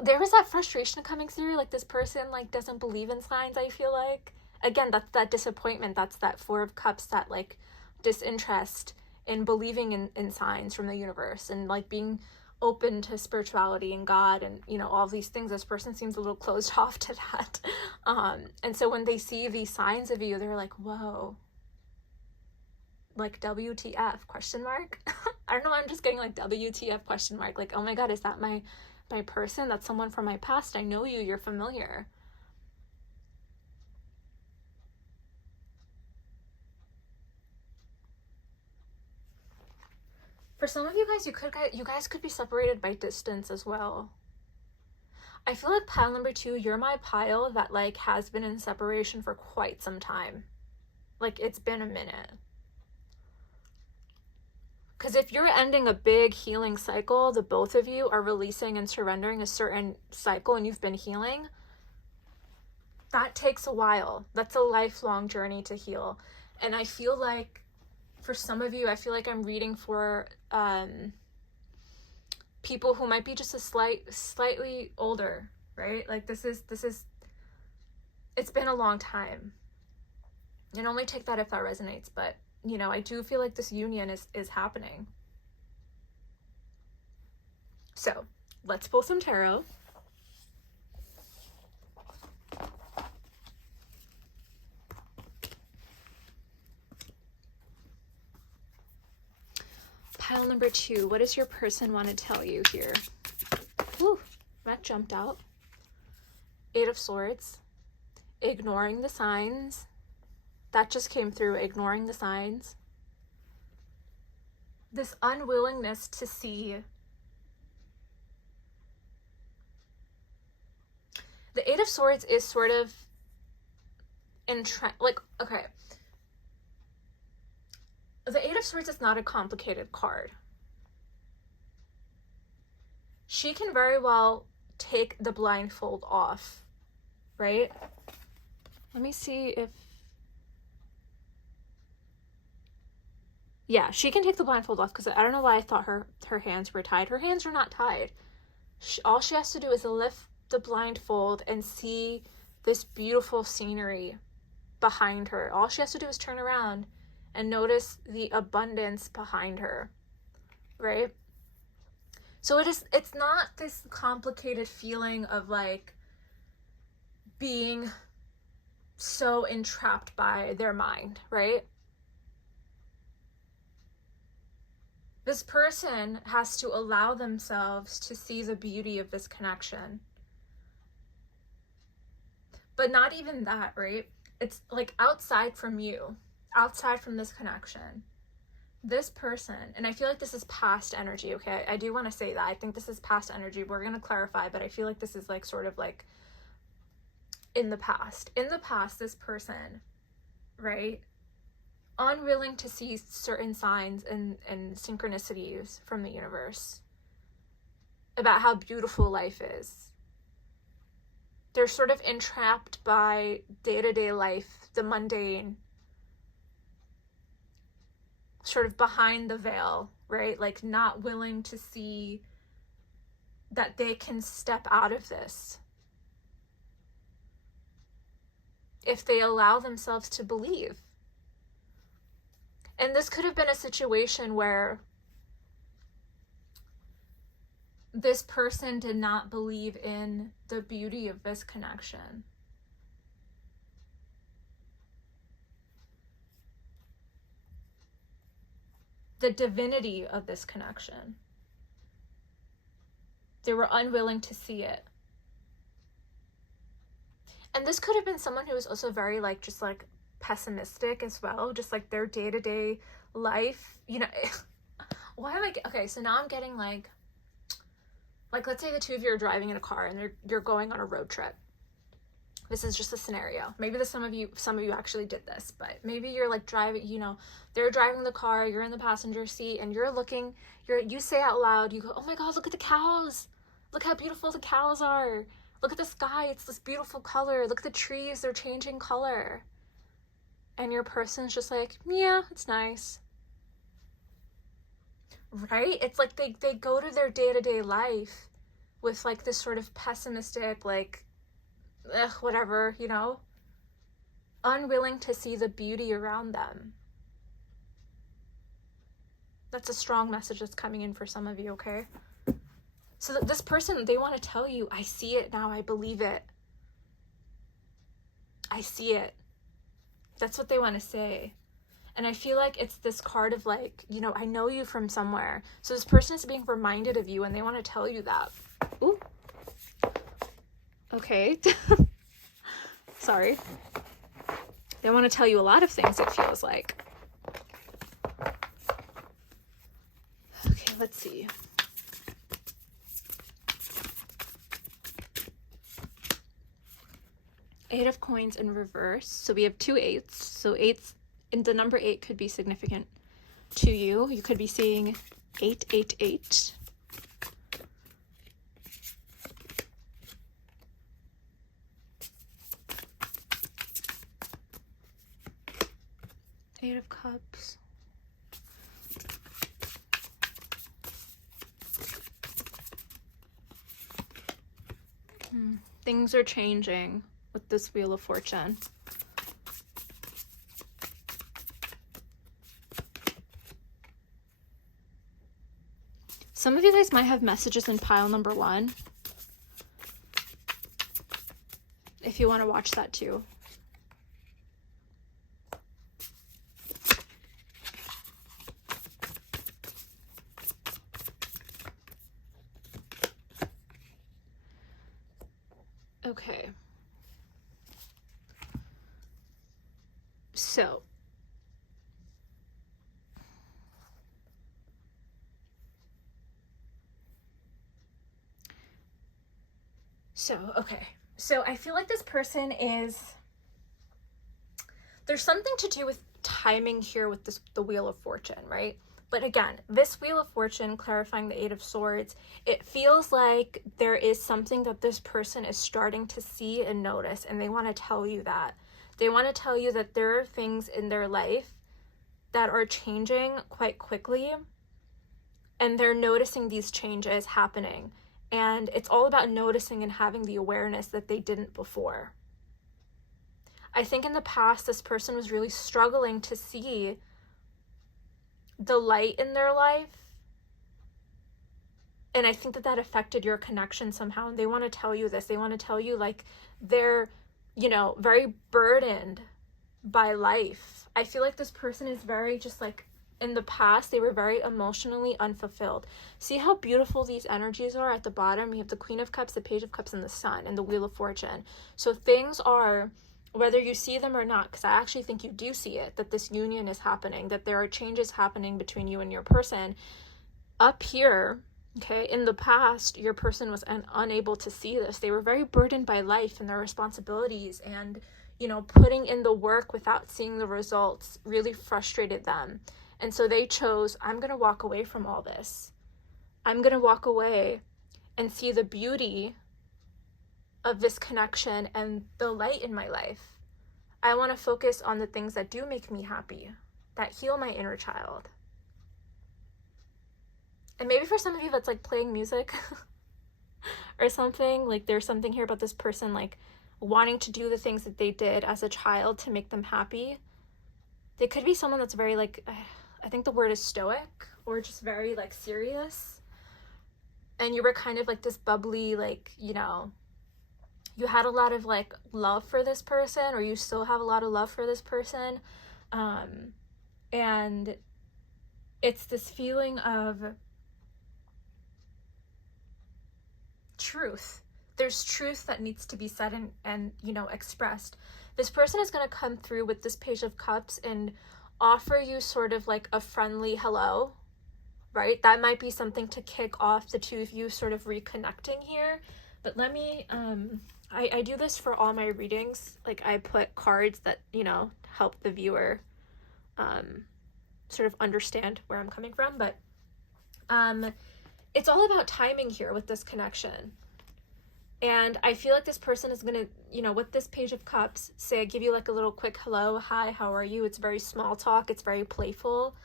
there was that frustration coming through, like this person like doesn't believe in signs, I feel like. Again, that's that disappointment, that's that Four of Cups, that like disinterest in believing in signs from the universe and like being open to spirituality and God and, you know, all these things. This person seems a little closed off to that. And so when they see these signs of you, they're like, whoa, like WTF question mark. I don't know, I'm just getting like WTF question mark. Like, oh my God, is that my person? That's someone from my past. I know you, you're familiar. For some of you guys, you guys could be separated by distance as well. I feel like pile number 2, you're my pile that like has been in separation for quite some time. Like it's been a minute. Because if you're ending a big healing cycle, the both of you are releasing and surrendering a certain cycle and you've been healing, that takes a while. That's a lifelong journey to heal. And I feel like for some of you, I feel like I'm reading for people who might be just a slightly older, right? Like this is, it's been a long time. And only take that if that resonates, but you know, I do feel like this union is happening. So let's pull some tarot. Pile number 2, what does your person want to tell you here? Whew, that jumped out. 8 of Swords. Ignoring the signs. That just came through, ignoring the signs. This unwillingness to see. The 8 of Swords is sort of like, okay. The 8 of Swords is not a complicated card. She can very well take the blindfold off, right? Let me see if... Yeah, she can take the blindfold off because I don't know why I thought her hands were tied. Her hands are not tied. All she has to do is lift the blindfold and see this beautiful scenery behind her. All she has to do is turn around and notice the abundance behind her, right? So it's not this complicated feeling of like being so entrapped by their mind, right? This person has to allow themselves to see the beauty of this connection. But not even that, right? It's like outside from you, outside from this connection. This person, and I feel like this is past energy, okay? I do want to say that. I think this is past energy. We're going to clarify, but I feel like this is like sort of like in the past. In the past, this person, right? Unwilling to see certain signs and synchronicities from the universe about how beautiful life is. They're sort of entrapped by day-to-day life, the mundane, sort of behind the veil, right? Like not willing to see that they can step out of this if they allow themselves to believe. And this could have been a situation where this person did not believe in the beauty of this connection. The divinity of this connection. They were unwilling to see it. And this could have been someone who was also very like just like pessimistic as well, just like their day-to-day life, you know. Why am I okay, so now I'm getting like let's say the two of you are driving in a car and you're going on a road trip. This is just a scenario. Maybe some of you actually did this, but maybe you're like driving, you know, they're driving the car, you're in the passenger seat, and you say out loud, you go, oh my God, look at the cows. Look how beautiful the cows are. Look at the sky, it's this beautiful color. Look at the trees, they're changing color. And your person's just like, yeah, it's nice. Right? It's like they go to their day-to-day life with like this sort of pessimistic, like, whatever, you know, unwilling to see the beauty around them. That's a strong message that's coming in for some of you, okay? So that this person, they want to tell you, I see it now, I believe it. I see it. That's what they want to say. And I feel like it's this card of like, you know, I know you from somewhere. So this person is being reminded of you and they want to tell you that. Ooh. Okay. Sorry. They want to tell you a lot of things, it feels like. Okay, let's see. Eight of Coins in reverse. So we have two eights. So eights, and the number 8 could be significant to you. You could be seeing 888. Eight of Cups. Things are changing with this Wheel of Fortune. Some of you guys might have messages in pile number 1. If you want to watch that too. Okay. So I feel like this person there's something to do with timing here with the Wheel of Fortune, right? But again, this Wheel of Fortune clarifying the 8 of Swords, it feels like there is something that this person is starting to see and notice, and they want to tell you that. They want to tell you that there are things in their life that are changing quite quickly, and they're noticing these changes happening. And it's all about noticing and having the awareness that they didn't before. I think in the past, this person was really struggling to see the light in their life. And I think that that affected your connection somehow. And they want to tell you this. They want to tell you, like, they're, you know, very burdened by life. I feel like this person is very just like, in the past, they were very emotionally unfulfilled. See how beautiful these energies are at the bottom? We have the Queen of Cups, the Page of Cups, and the Sun, and the Wheel of Fortune. So things are, whether you see them or not, because I actually think you do see it, that this union is happening, that there are changes happening between you and your person. Up here, okay, in the past, your person was unable to see this. They were very burdened by life and their responsibilities, and, you know, putting in the work without seeing the results really frustrated them. And so they chose, I'm going to walk away from all this. I'm going to walk away and see the beauty of this connection and the light in my life. I want to focus on the things that do make me happy, that heal my inner child. And maybe for some of you that's like playing music or something, like there's something here about this person like wanting to do the things that they did as a child to make them happy. They could be someone that's very like, I think the word is stoic, or just very like serious. And you were kind of like this bubbly, like, you know, you had a lot of like love for this person, or you still have a lot of love for this person. And it's this feeling of truth. There's truth that needs to be said and you know, expressed. This person is going to come through with this Page of Cups and offer you sort of like a friendly hello, right? That might be something to kick off the two of you sort of reconnecting here. But let me, I do this for all my readings. Like I put cards that, you know, help the viewer sort of understand where I'm coming from. But it's all about timing here with this connection. And I feel like this person is going to, you know, with this Page of Cups, say, give you like a little quick hello, hi, how are you? It's very small talk. It's very playful.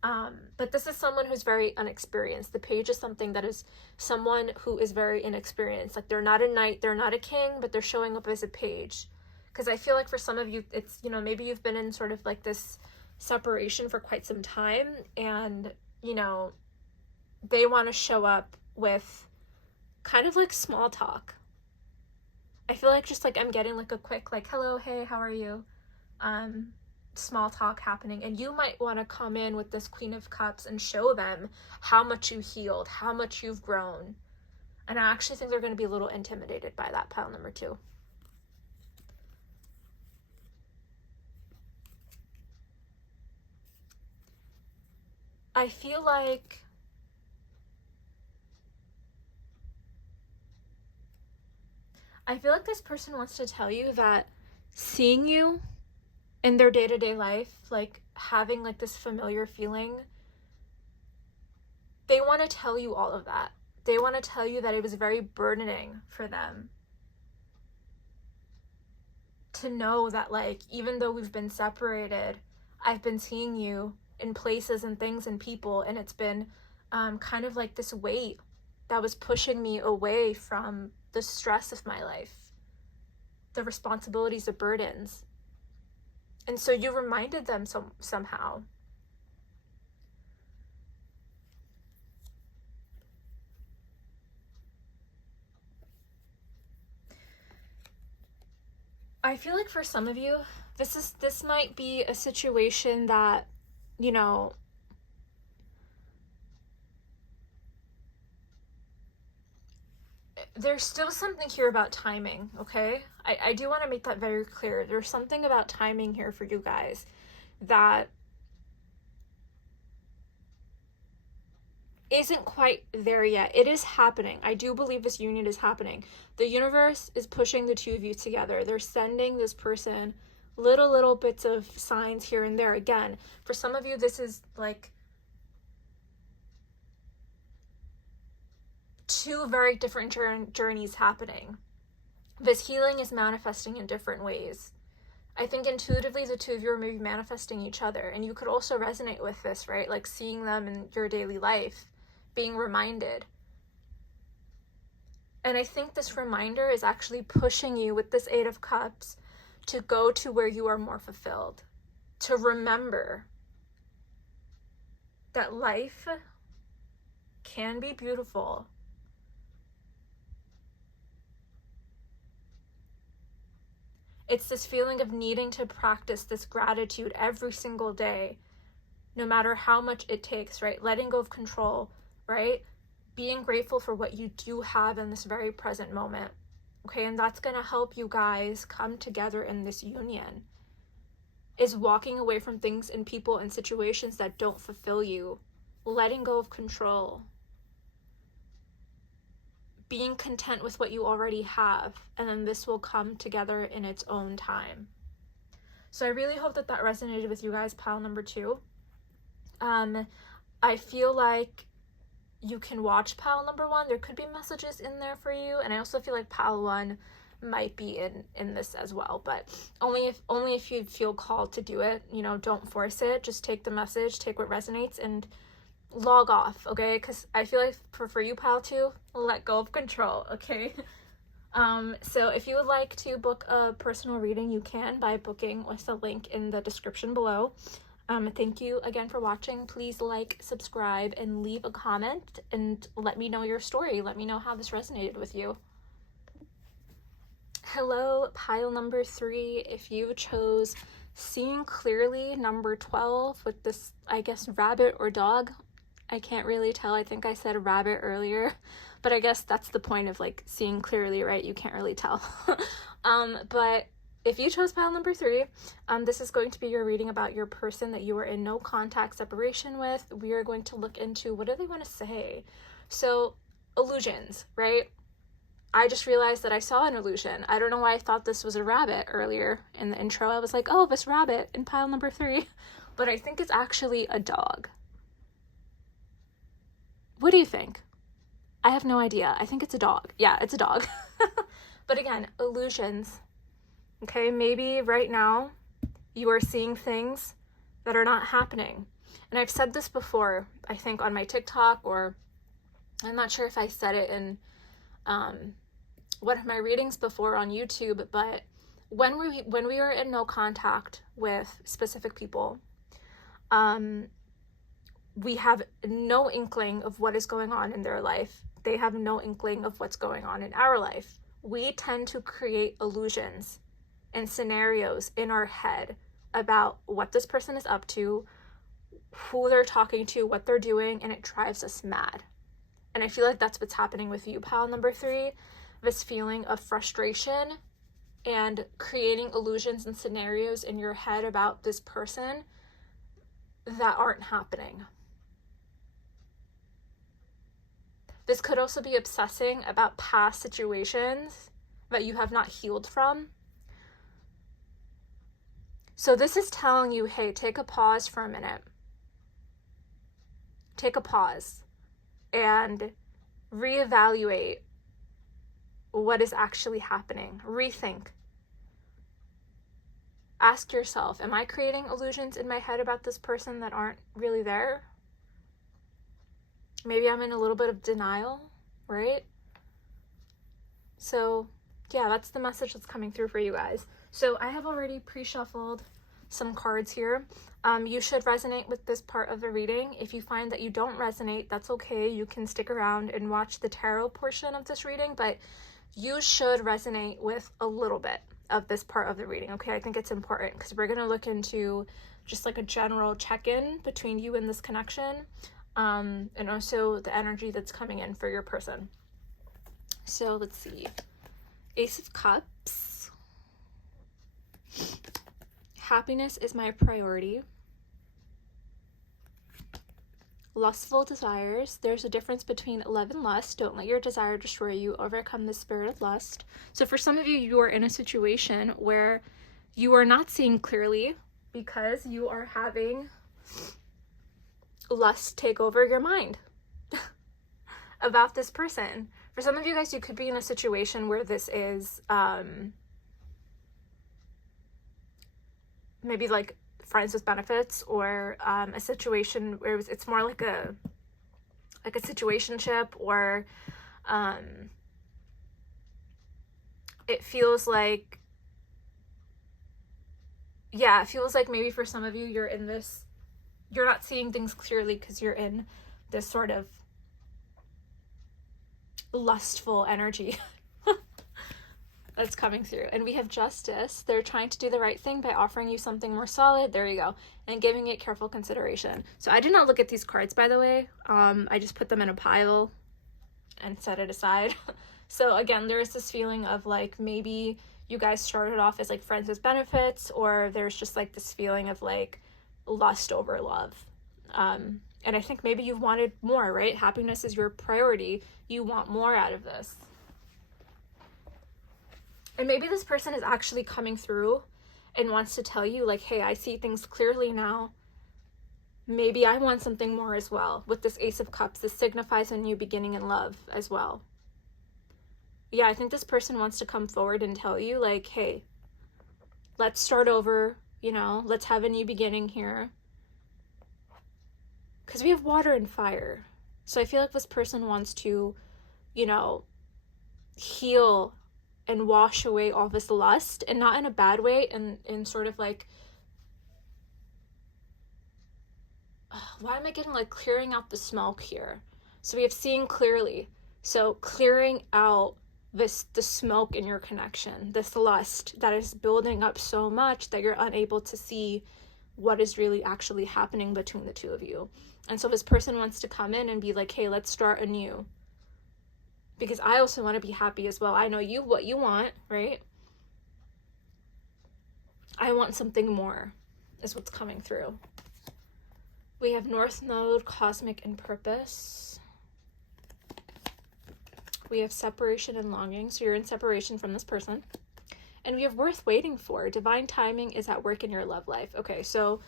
But this is someone who's very unexperienced. The page is something that is someone who is very inexperienced. Like they're not a knight, they're not a king, but they're showing up as a page. Because I feel like for some of you, it's, you know, maybe you've been in sort of like this separation for quite some time, and, you know, they want to show up with kind of like small talk. I feel like just like I'm getting like a quick like, hello, hey, how are you? Small talk happening. And you might want to come in with this Queen of Cups and show them how much you healed, how much you've grown. And I actually think they're going to be a little intimidated by that, pile number 2. I feel like this person wants to tell you that seeing you in their day-to-day life, like having like this familiar feeling, they want to tell you all of that. They want to tell you that it was very burdening for them to know that, like, even though we've been separated, I've been seeing you in places and things and people, and it's been kind of like this weight that was pushing me away from the stress of my life, the responsibilities, the burdens. And so you reminded them somehow. I feel like for some of you, this might be a situation that, you know, there's still something here about timing, okay? I do want to make that very clear. There's something about timing here for you guys that isn't quite there yet. It is happening. I do believe this union is happening. The universe is pushing the two of you together. They're sending this person little bits of signs here and there. Again, for some of you, this is like two very different journeys happening. This healing is manifesting in different ways. I think intuitively the two of you are maybe manifesting each other, and you could also resonate with this, right? Like seeing them in your daily life, being reminded. And I think this reminder is actually pushing you with this 8 of Cups to go to where you are more fulfilled, to remember that life can be beautiful. It's this feeling of needing to practice this gratitude every single day, no matter how much it takes, right? Letting go of control, right? Being grateful for what you do have in this very present moment, okay? And that's going to help you guys come together in this union, is walking away from things and people and situations that don't fulfill you, letting go of control, being content with what you already have, and then this will come together in its own time. So I really hope that that resonated with you guys, pile number 2. I feel like you can watch pile number 1. There could be messages in there for you, and I also feel like pile 1 might be in this as well, but only if you feel called to do it. You know, don't force it. Just take the message, take what resonates, and log off, okay? Because I feel like for you, pile 2, let go of control, okay? So if you would like to book a personal reading, you can by booking with the link in the description below. Thank you again for watching. Please like, subscribe, and leave a comment, and let me know your story. Let me know how this resonated with you. Hello, pile number 3. If you chose Seeing Clearly, number 12, with this, I guess, rabbit or dog. I can't really tell. I think I said rabbit earlier, but I guess that's the point of like seeing clearly, right? You can't really tell. But if you chose pile number 3, this is going to be your reading about your person that you are in no contact separation with. We are going to look into what do they want to say. So illusions, right? I just realized that I saw an illusion. I don't know why I thought this was a rabbit earlier in the intro. I was like, oh, this rabbit in pile number 3, but I think it's actually a dog. What do you think? I have no idea. I think it's a dog. Yeah, it's a dog. But again, illusions. Okay, maybe right now you are seeing things that are not happening. And I've said this before, I think on my TikTok, or I'm not sure if I said it in one of my readings before on YouTube, but when we are in no contact with specific people, we have no inkling of what is going on in their life. They have no inkling of what's going on in our life. We tend to create illusions and scenarios in our head about what this person is up to, who they're talking to, what they're doing, and it drives us mad. And I feel like that's what's happening with you, pile number 3. This feeling of frustration and creating illusions and scenarios in your head about this person that aren't happening. This could also be obsessing about past situations that you have not healed from. So this is telling you, hey, take a pause for a minute. Take a pause and reevaluate what is actually happening. Rethink. Ask yourself, am I creating illusions in my head about this person that aren't really there? Maybe I'm in a little bit of denial, right? So yeah, that's the message that's coming through for you guys. So I have already pre-shuffled some cards here. You should resonate with this part of the reading. If you find that you don't resonate, that's okay. You can stick around and watch the tarot portion of this reading, but you should resonate with a little bit of this part of the reading, okay? I think it's important because we're going to look into just like a general check-in between you and this connection, and also the energy that's coming in for your person. So let's see. Ace of Cups. Happiness is my priority. Lustful desires. There's a difference between love and lust. Don't let your desire destroy you. Overcome the spirit of lust. So for some of you, you are in a situation where you are not seeing clearly because you are having lust take over your mind about this person. For some of you guys, you could be in a situation where this is maybe like friends with benefits, or a situation where it's more like a situationship, or it feels like, yeah, it feels like maybe for some of you you're in this you're not seeing things clearly because you're in this sort of lustful energy that's coming through. And we have justice. They're trying to do the right thing by offering you something more solid. There you go. And giving it careful consideration. So I did not look at these cards, by the way. I just put them in a pile and set it aside. So again, there's this feeling of like maybe you guys started off as like friends with benefits, or there's just like this feeling of like lust over love. And I think maybe you've wanted more, right? Happiness is your priority. You want more out of this. And maybe this person is actually coming through and wants to tell you like, hey, I see things clearly now. Maybe I want something more as well. With this Ace of Cups, this signifies a new beginning in love as well. Yeah, I think this person wants to come forward and tell you like, hey, let's start over, you know, let's have a new beginning here. Because we have water and fire. So I feel like this person wants to, you know, heal and wash away all this lust, and not in a bad way, and in sort of like, why am I getting like clearing out the smoke here? So we have seeing clearly. So clearing out the smoke in your connection, this lust that is building up so much that you're unable to see what is really actually happening between the two of you. And so this person wants to come in and be like, hey, let's start anew. Because I also want to be happy as well. I know you what you want, right? I want something more is what's coming through. We have North Node, Cosmic, and Purpose. We have separation and longing. So you're in separation from this person. And we have worth waiting for. Divine timing is at work in your love life. Okay, so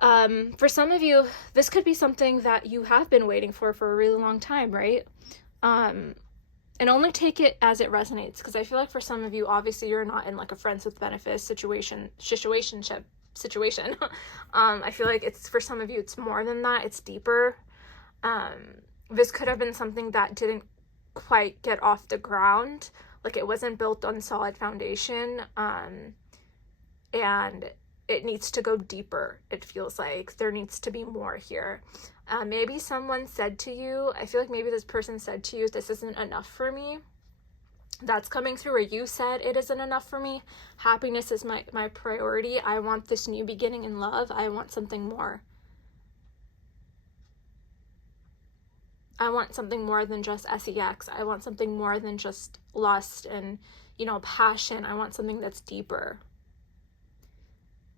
for some of you, this could be something that you have been waiting for a really long time, right? And only take it as it resonates, because I feel like for some of you, obviously you're not in like a friends with benefits situation. I feel like it's, for some of you, it's more than that. It's deeper. This could have been something that didn't quite get off the ground. Like it wasn't built on solid foundation. And it needs to go deeper. It feels like there needs to be more here. Maybe someone said to you, I feel like maybe this person said to you, this isn't enough for me. That's coming through. Or you said it isn't enough for me. Happiness is my priority. I want this new beginning in love. I want something more. I want something more than just sex. I want something more than just lust and, you know, passion. I want something that's deeper.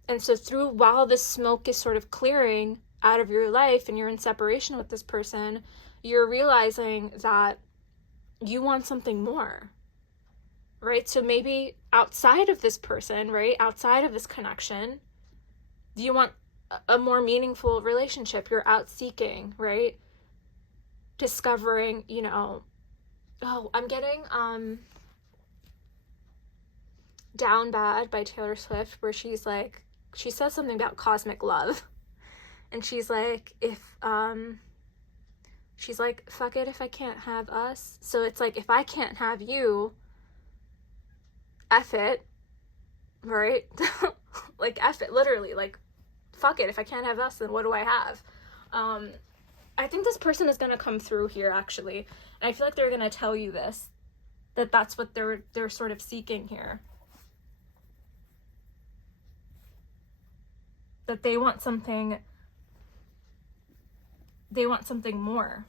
And so while this smoke is sort of clearing out of your life and you're in separation with this person, you're realizing that you want something more, right? So maybe outside of this person, right? Outside of this connection, you want a more meaningful relationship. You're out seeking, right? Discovering, you know, I'm getting Down Bad by Taylor Swift, where she says something about cosmic love. And she's like, fuck it if I can't have us. So it's like, if I can't have you, F it, right? Like, F it, literally. Like, fuck it, if I can't have us, then what do I have? I think this person is going to come through here, actually. And I feel like they're going to tell you this, that's what they're sort of seeking here. That they want something more.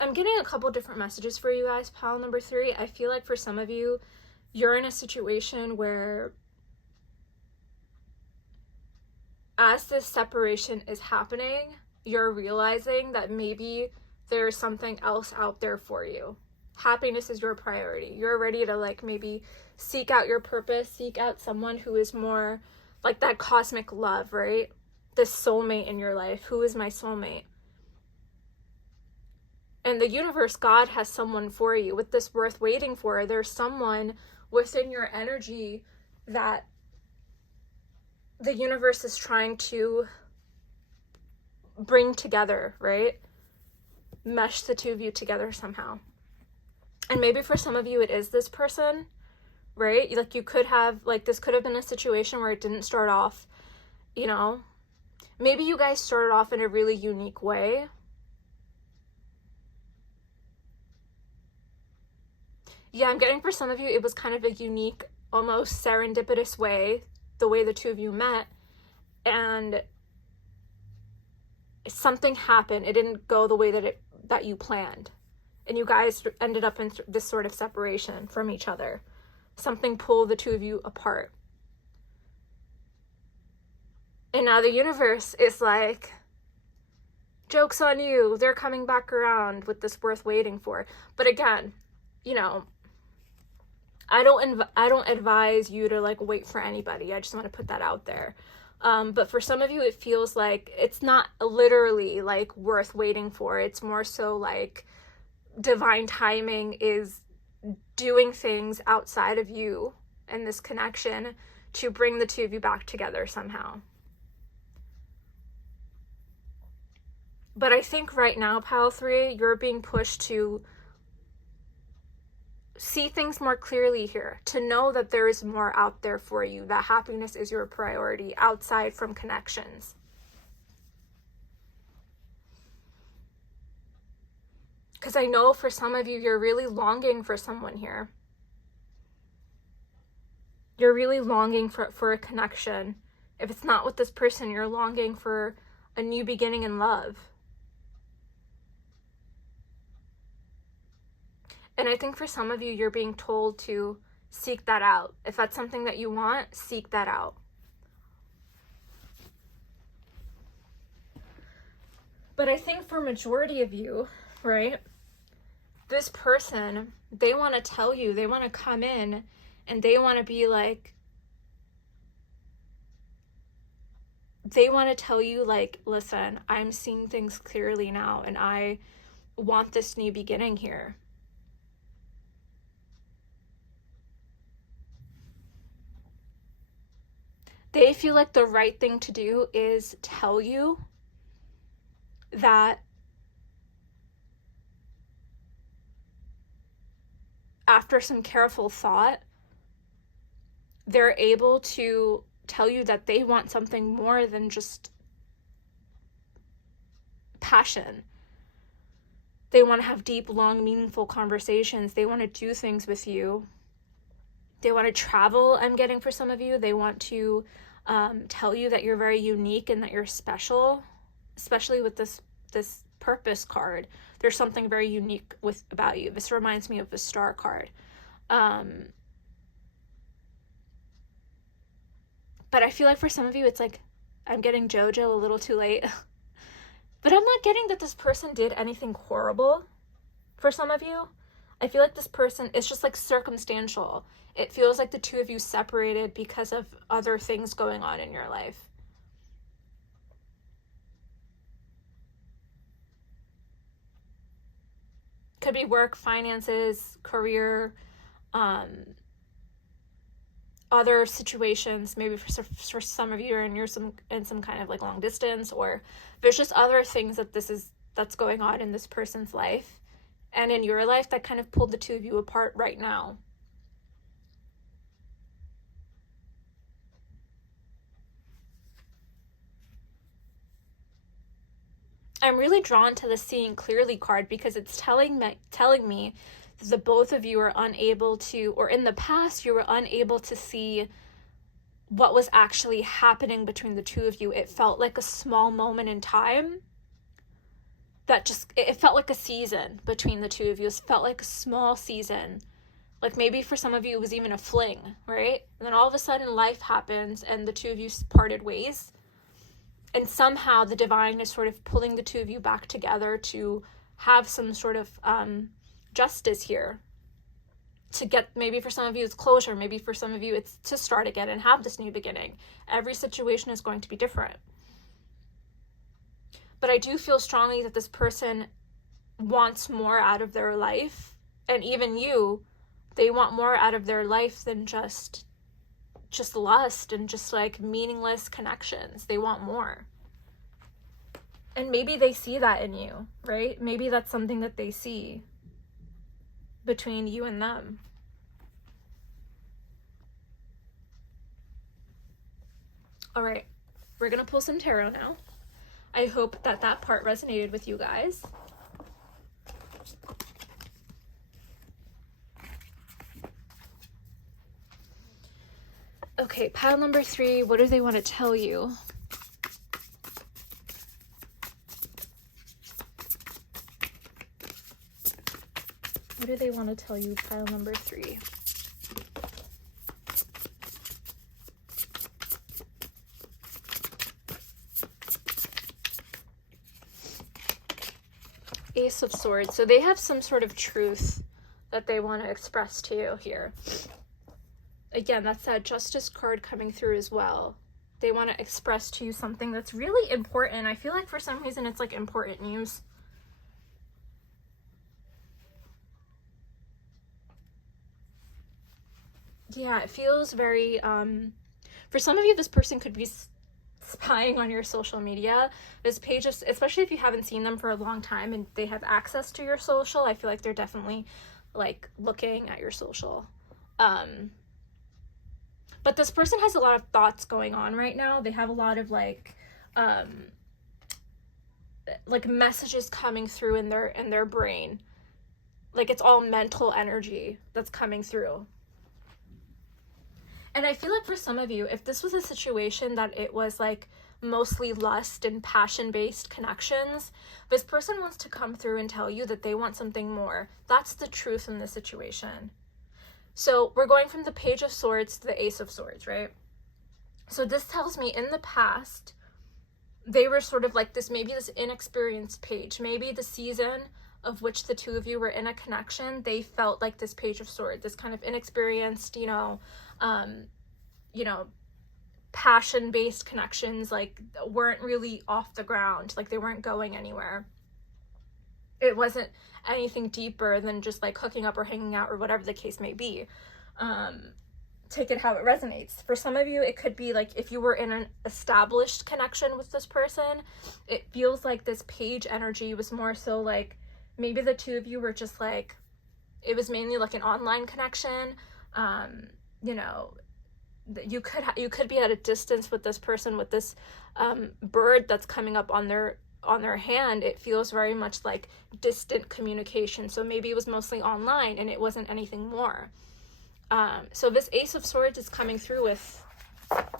I'm getting a couple different messages for you guys, pile number 3. I feel like for some of you, you're in a situation where as this separation is happening, you're realizing that maybe there's something else out there for you. Happiness is your priority. You're ready to like maybe seek out your purpose, seek out someone who is more like that cosmic love, right? This soulmate in your life. Who is my soulmate? And the universe, God has someone for you. With this worth waiting for, there's someone within your energy that the universe is trying to bring together, right? Mesh the two of you together somehow. And maybe for some of you it is this person, right? Like, you could have, like, this could have been a situation where it didn't start off, you know, maybe you guys started off in a really unique way. Yeah, I'm getting for some of you, it was kind of a unique, almost serendipitous way, the way the two of you met, and something happened. It didn't go the way that you planned, and you guys ended up in this sort of separation from each other. Something pulled the two of you apart. And now the universe is like, joke's on you, they're coming back around with this worth waiting for. But again, you know, I don't advise you to like wait for anybody. I just want to put that out there. But for some of you, it feels like it's not literally like worth waiting for. It's more so like divine timing is doing things outside of you and this connection to bring the two of you back together somehow. But I think right now, Pile 3, you're being pushed to see things more clearly here, to know that there is more out there for you, that happiness is your priority outside from connections. Because I know for some of you, you're really longing for someone here. You're really longing for a connection. If it's not with this person, you're longing for a new beginning in love. And I think for some of you, you're being told to seek that out. If that's something that you want, seek that out. But I think for majority of you, right, this person, they want to tell you, they want to come in and they want to be like, they want to tell you like, listen, I'm seeing things clearly now and I want this new beginning here. They feel like the right thing to do is tell you that after some careful thought, they're able to tell you that they want something more than just passion. They want to have deep, long, meaningful conversations. They want to do things with you. They want to travel, I'm getting for some of you. They want to tell you that you're very unique and that you're special, especially with this purpose card. There's something very unique about you. This reminds me of the star card. But I feel like for some of you, it's like, I'm getting JoJo a little too late. But I'm not getting that this person did anything horrible for some of you. I feel like this person is just like circumstantial. It feels like the two of you separated because of other things going on in your life. Could be work, finances, career, other situations. Maybe for some of you, and you're in some kind of like long distance, or there's just other things that's going on in this person's life and in your life that kind of pulled the two of you apart right now. I'm really drawn to the seeing clearly card because it's telling me that the both of you are unable to, or in the past you were unable to see what was actually happening between the two of you. It felt like a small moment in time that it felt like a season between the two of you. It felt like a small season. Like maybe for some of you it was even a fling, right? And then all of a sudden life happens and the two of you parted ways. And somehow the divine is sort of pulling the two of you back together to have some sort of justice here. To get, maybe for some of you it's closure, maybe for some of you it's to start again and have this new beginning. Every situation is going to be different. But I do feel strongly that this person wants more out of their life. And even you, they want more out of their life than just lust and just like meaningless connections. They want more. And maybe they see that in you, right? Maybe that's something that they see. between you and them. All right, we're gonna pull some tarot now. I hope that that part resonated with you guys. Okay, pile number 3, what do they want to tell you? What do they want to tell you, pile number 3? Ace of Swords. So they have some sort of truth that they want to express to you here. Again, that's that Justice card coming through as well. They want to express to you something that's really important. I feel like for some reason it's like important news. Yeah, it feels very, for some of you, this person could be spying on your social media. This page, especially if you haven't seen them for a long time and they have access to your social, I feel like they're definitely like looking at your social. But this person has a lot of thoughts going on right now. They have a lot of like messages coming through in their brain. Like it's all mental energy that's coming through. And I feel like for some of you, if this was a situation that it was like mostly lust and passion-based connections, this person wants to come through and tell you that they want something more. That's the truth in this situation. So we're going from the Page of Swords to the Ace of Swords, right? So this tells me in the past, they were sort of like this, maybe this inexperienced page, maybe the season of which the two of you were in a connection, they felt like this Page of Swords, this kind of inexperienced, passion-based connections, like weren't really off the ground, like they weren't going anywhere. It wasn't anything deeper than just like hooking up or hanging out or whatever the case may be. Take it how it resonates. For some of you, it could be like if you were in an established connection with this person, it feels like this page energy was more so like maybe the two of you were just like, it was mainly like an online connection. You could be at a distance with this person, with this bird that's coming up on their hand. It feels very much like distant communication. So maybe it was mostly online and it wasn't anything more. So this Ace of Swords is coming through with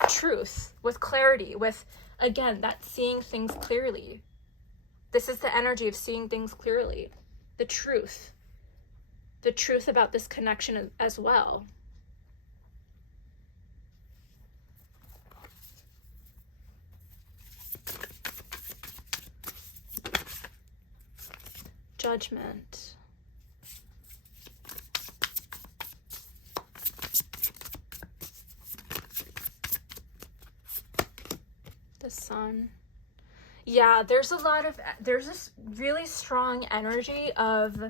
truth, with clarity, with, again, that seeing things clearly. This is the energy of seeing things clearly. The truth about this connection as well. Judgment. The Sun. Yeah, there's this really strong energy of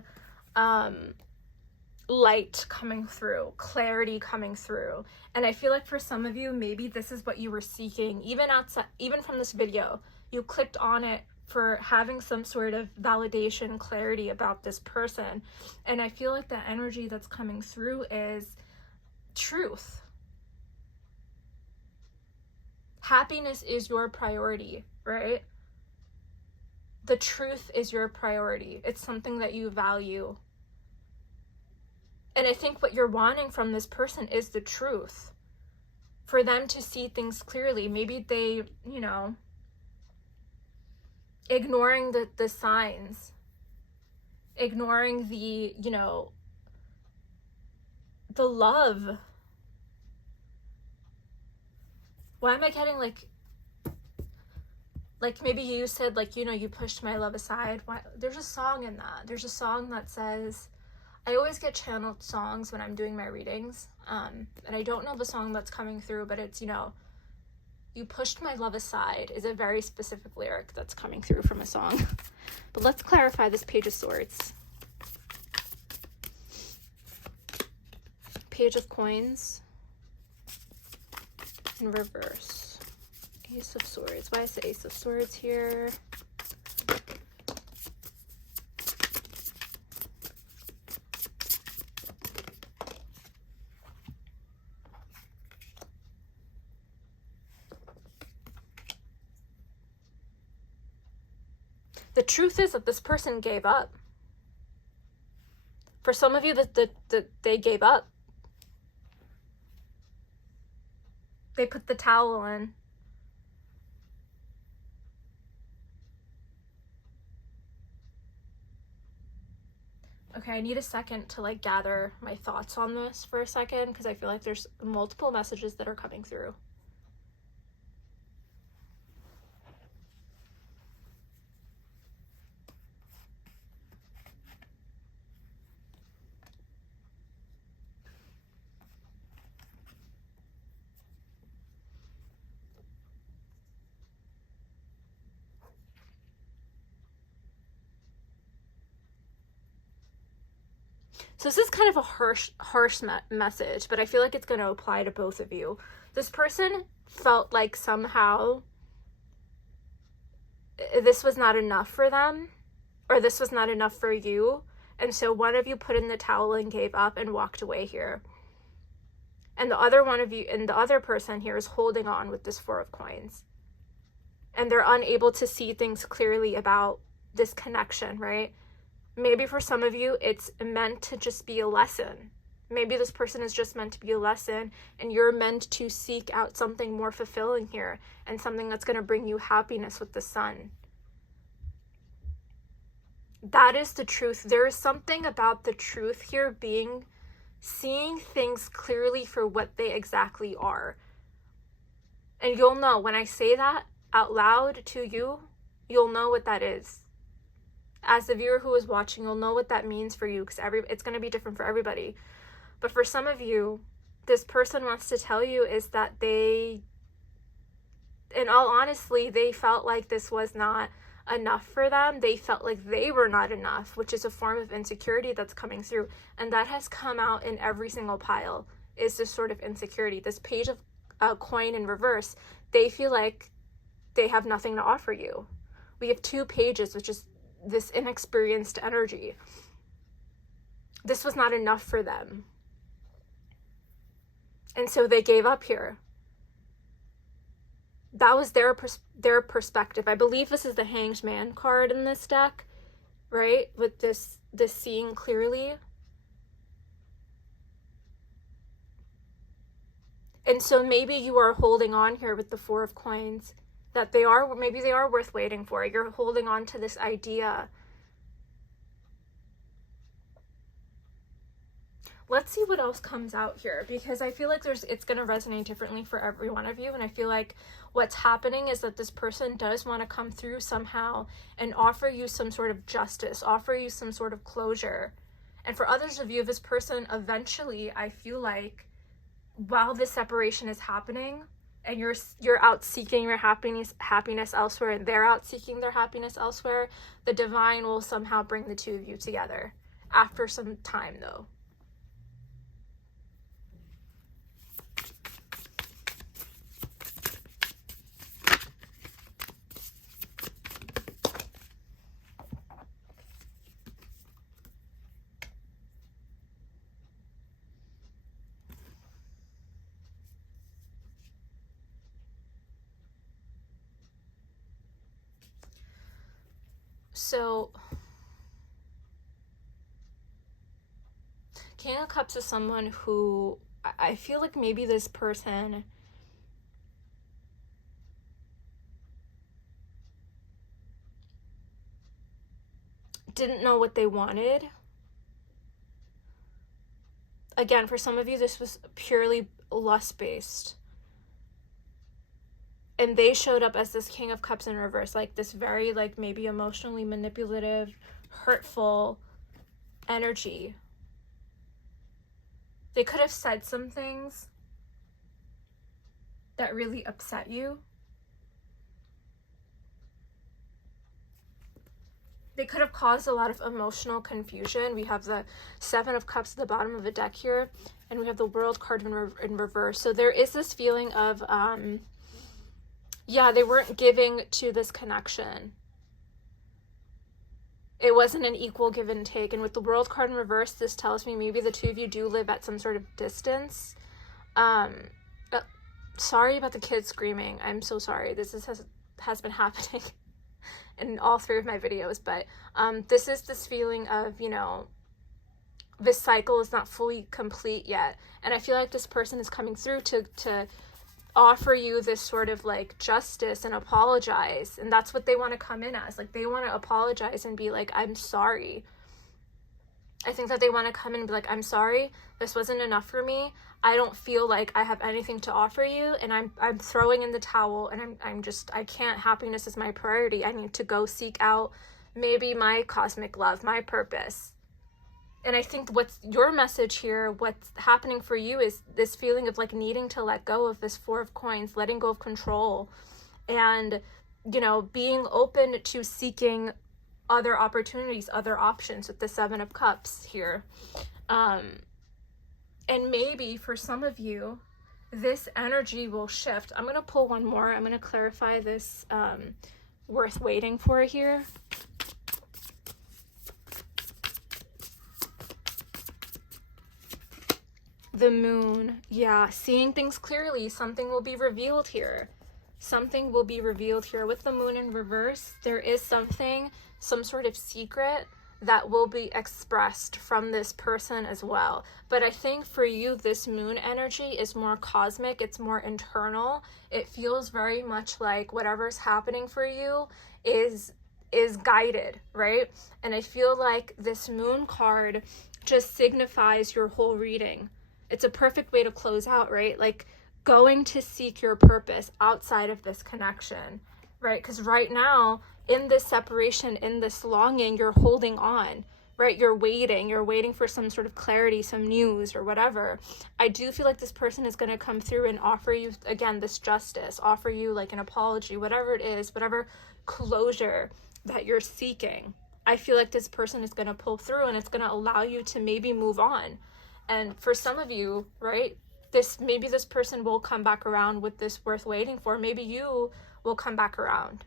light coming through, clarity coming through. And I feel like for some of you, maybe this is what you were seeking. Even from this video, you clicked on it for having some sort of validation, clarity about this person. And I feel like the energy that's coming through is truth. Happiness is your priority, right? The truth is your priority. It's something that you value. And I think what you're wanting from this person is the truth. For them to see things clearly. Maybe they, ignoring the signs, ignoring the love. Why am I getting like maybe you said you pushed my love aside? Why? There's a song in that. There's a song that says, I always get channeled songs when I'm doing my readings, and I don't know the song that's coming through, but it's, you pushed my love aside is a very specific lyric that's coming through from a song. But let's clarify this Page of Swords. Page of Coins in reverse. Ace of Swords. Why is the Ace of Swords here? The truth is that this person gave up. For some of you, that they gave up. They put the towel in. Okay, I need a second to like gather my thoughts on this for a second, because I feel like there's multiple messages that are coming through. So this is kind of a harsh message, but I feel like it's going to apply to both of you. This person felt like somehow this was not enough for them, or this was not enough for you. And so one of you put in the towel and gave up and walked away here. And the other one of you, and the other person here is holding on with this Four of Coins. And they're unable to see things clearly about this connection, right? Maybe for some of you, it's meant to just be a lesson. Maybe this person is just meant to be a lesson, and you're meant to seek out something more fulfilling here, and something that's going to bring you happiness with the sun. That is the truth. There is something about the truth here seeing things clearly for what they exactly are. And you'll know when I say that out loud to you, you'll know what that is. As the viewer who is watching, you'll know what that means for you, because it's going to be different for everybody. But for some of you, this person wants to tell you is that they, in all honesty, they felt like this was not enough for them. They felt like they were not enough, which is a form of insecurity that's coming through. And that has come out in every single pile, is this sort of insecurity. This page of coin in reverse, they feel like they have nothing to offer you. We have 2 pages, which is this inexperienced energy. This was not enough for them. And so they gave up here. That was their perspective. I believe this is the Hanged Man card in this deck, right? With this seeing clearly. And so maybe you are holding on here with the Four of Coins, that maybe they are worth waiting for. You're holding on to this idea. Let's see what else comes out here, because I feel like it's going to resonate differently for every one of you. And I feel like what's happening is that this person does want to come through somehow and offer you some sort of justice, offer you some sort of closure. And for others of you, this person eventually, I feel like, while this separation is happening, and you're out seeking your happiness elsewhere, and they're out seeking their happiness elsewhere, the divine will somehow bring the 2 of you together after some time, though. So, King of Cups is someone who, I feel like maybe this person didn't know what they wanted. Again, for some of you, this was purely lust-based. And they showed up as this King of Cups in reverse, like this very, like, maybe emotionally manipulative, hurtful energy. They could have said some things that really upset you. They could have caused a lot of emotional confusion. We have the 7 of Cups at the bottom of the deck here, and we have the World card in reverse. So there is this feeling of, they weren't giving to this connection. It wasn't an equal give and take. And with the World card in reverse, this tells me maybe the 2 of you do live at some sort of distance. Sorry about the kids screaming. I'm so sorry. This has been happening in all 3 of my videos, but this is this feeling of, you know, this cycle is not fully complete yet. And I feel like this person is coming through to offer you this sort of like justice and apologize. And that's what they want to come in as. Like, they want to apologize and be like, I'm sorry. I think that they want to come in and be like, I'm sorry, this wasn't enough for me. I don't feel like I have anything to offer you, and I'm throwing in the towel, and I can't, happiness is my priority. I need to go seek out maybe my cosmic love, my purpose. And I think what's your message here, what's happening for you, is this feeling of like needing to let go of this 4 of coins, letting go of control, and, you know, being open to seeking other opportunities, other options with the 7 of Cups here. And maybe for some of you, this energy will shift. I'm going to pull one more. I'm going to clarify this worth waiting for here. The Moon. Yeah, seeing things clearly. Something will be revealed here. Something will be revealed here. With the Moon in reverse, there is something, some sort of secret that will be expressed from this person as well. But I think for you, this Moon energy is more cosmic. It's more internal. It feels very much like whatever's happening for you is guided, right? And I feel like this Moon card just signifies your whole reading. It's a perfect way to close out, right? Like, going to seek your purpose outside of this connection, right? Because right now, in this separation, in this longing, you're holding on, right? You're waiting for some sort of clarity, some news or whatever. I do feel like this person is going to come through and offer you, again, this justice, offer you like an apology, whatever it is, whatever closure that you're seeking. I feel like this person is going to pull through, and it's going to allow you to maybe move on. And for some of you, right, maybe this person will come back around with this worth waiting for. Maybe you will come back around.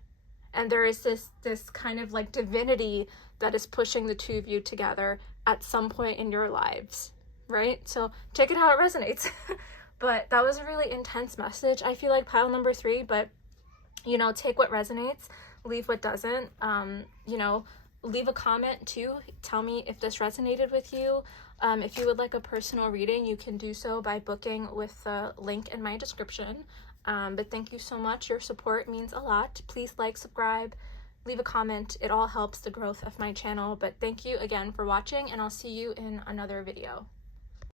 And there is this kind of like divinity that is pushing the 2 of you together at some point in your lives, right? So take it how it resonates. But that was a really intense message, I feel like, pile number 3. But, you know, take what resonates, leave what doesn't. You know, leave a comment too. Tell me if this resonated with you. If you would like a personal reading, you can do so by booking with the link in my description. But thank you so much. Your support means a lot. Please like, subscribe, leave a comment. It all helps the growth of my channel. But thank you again for watching, and I'll see you in another video.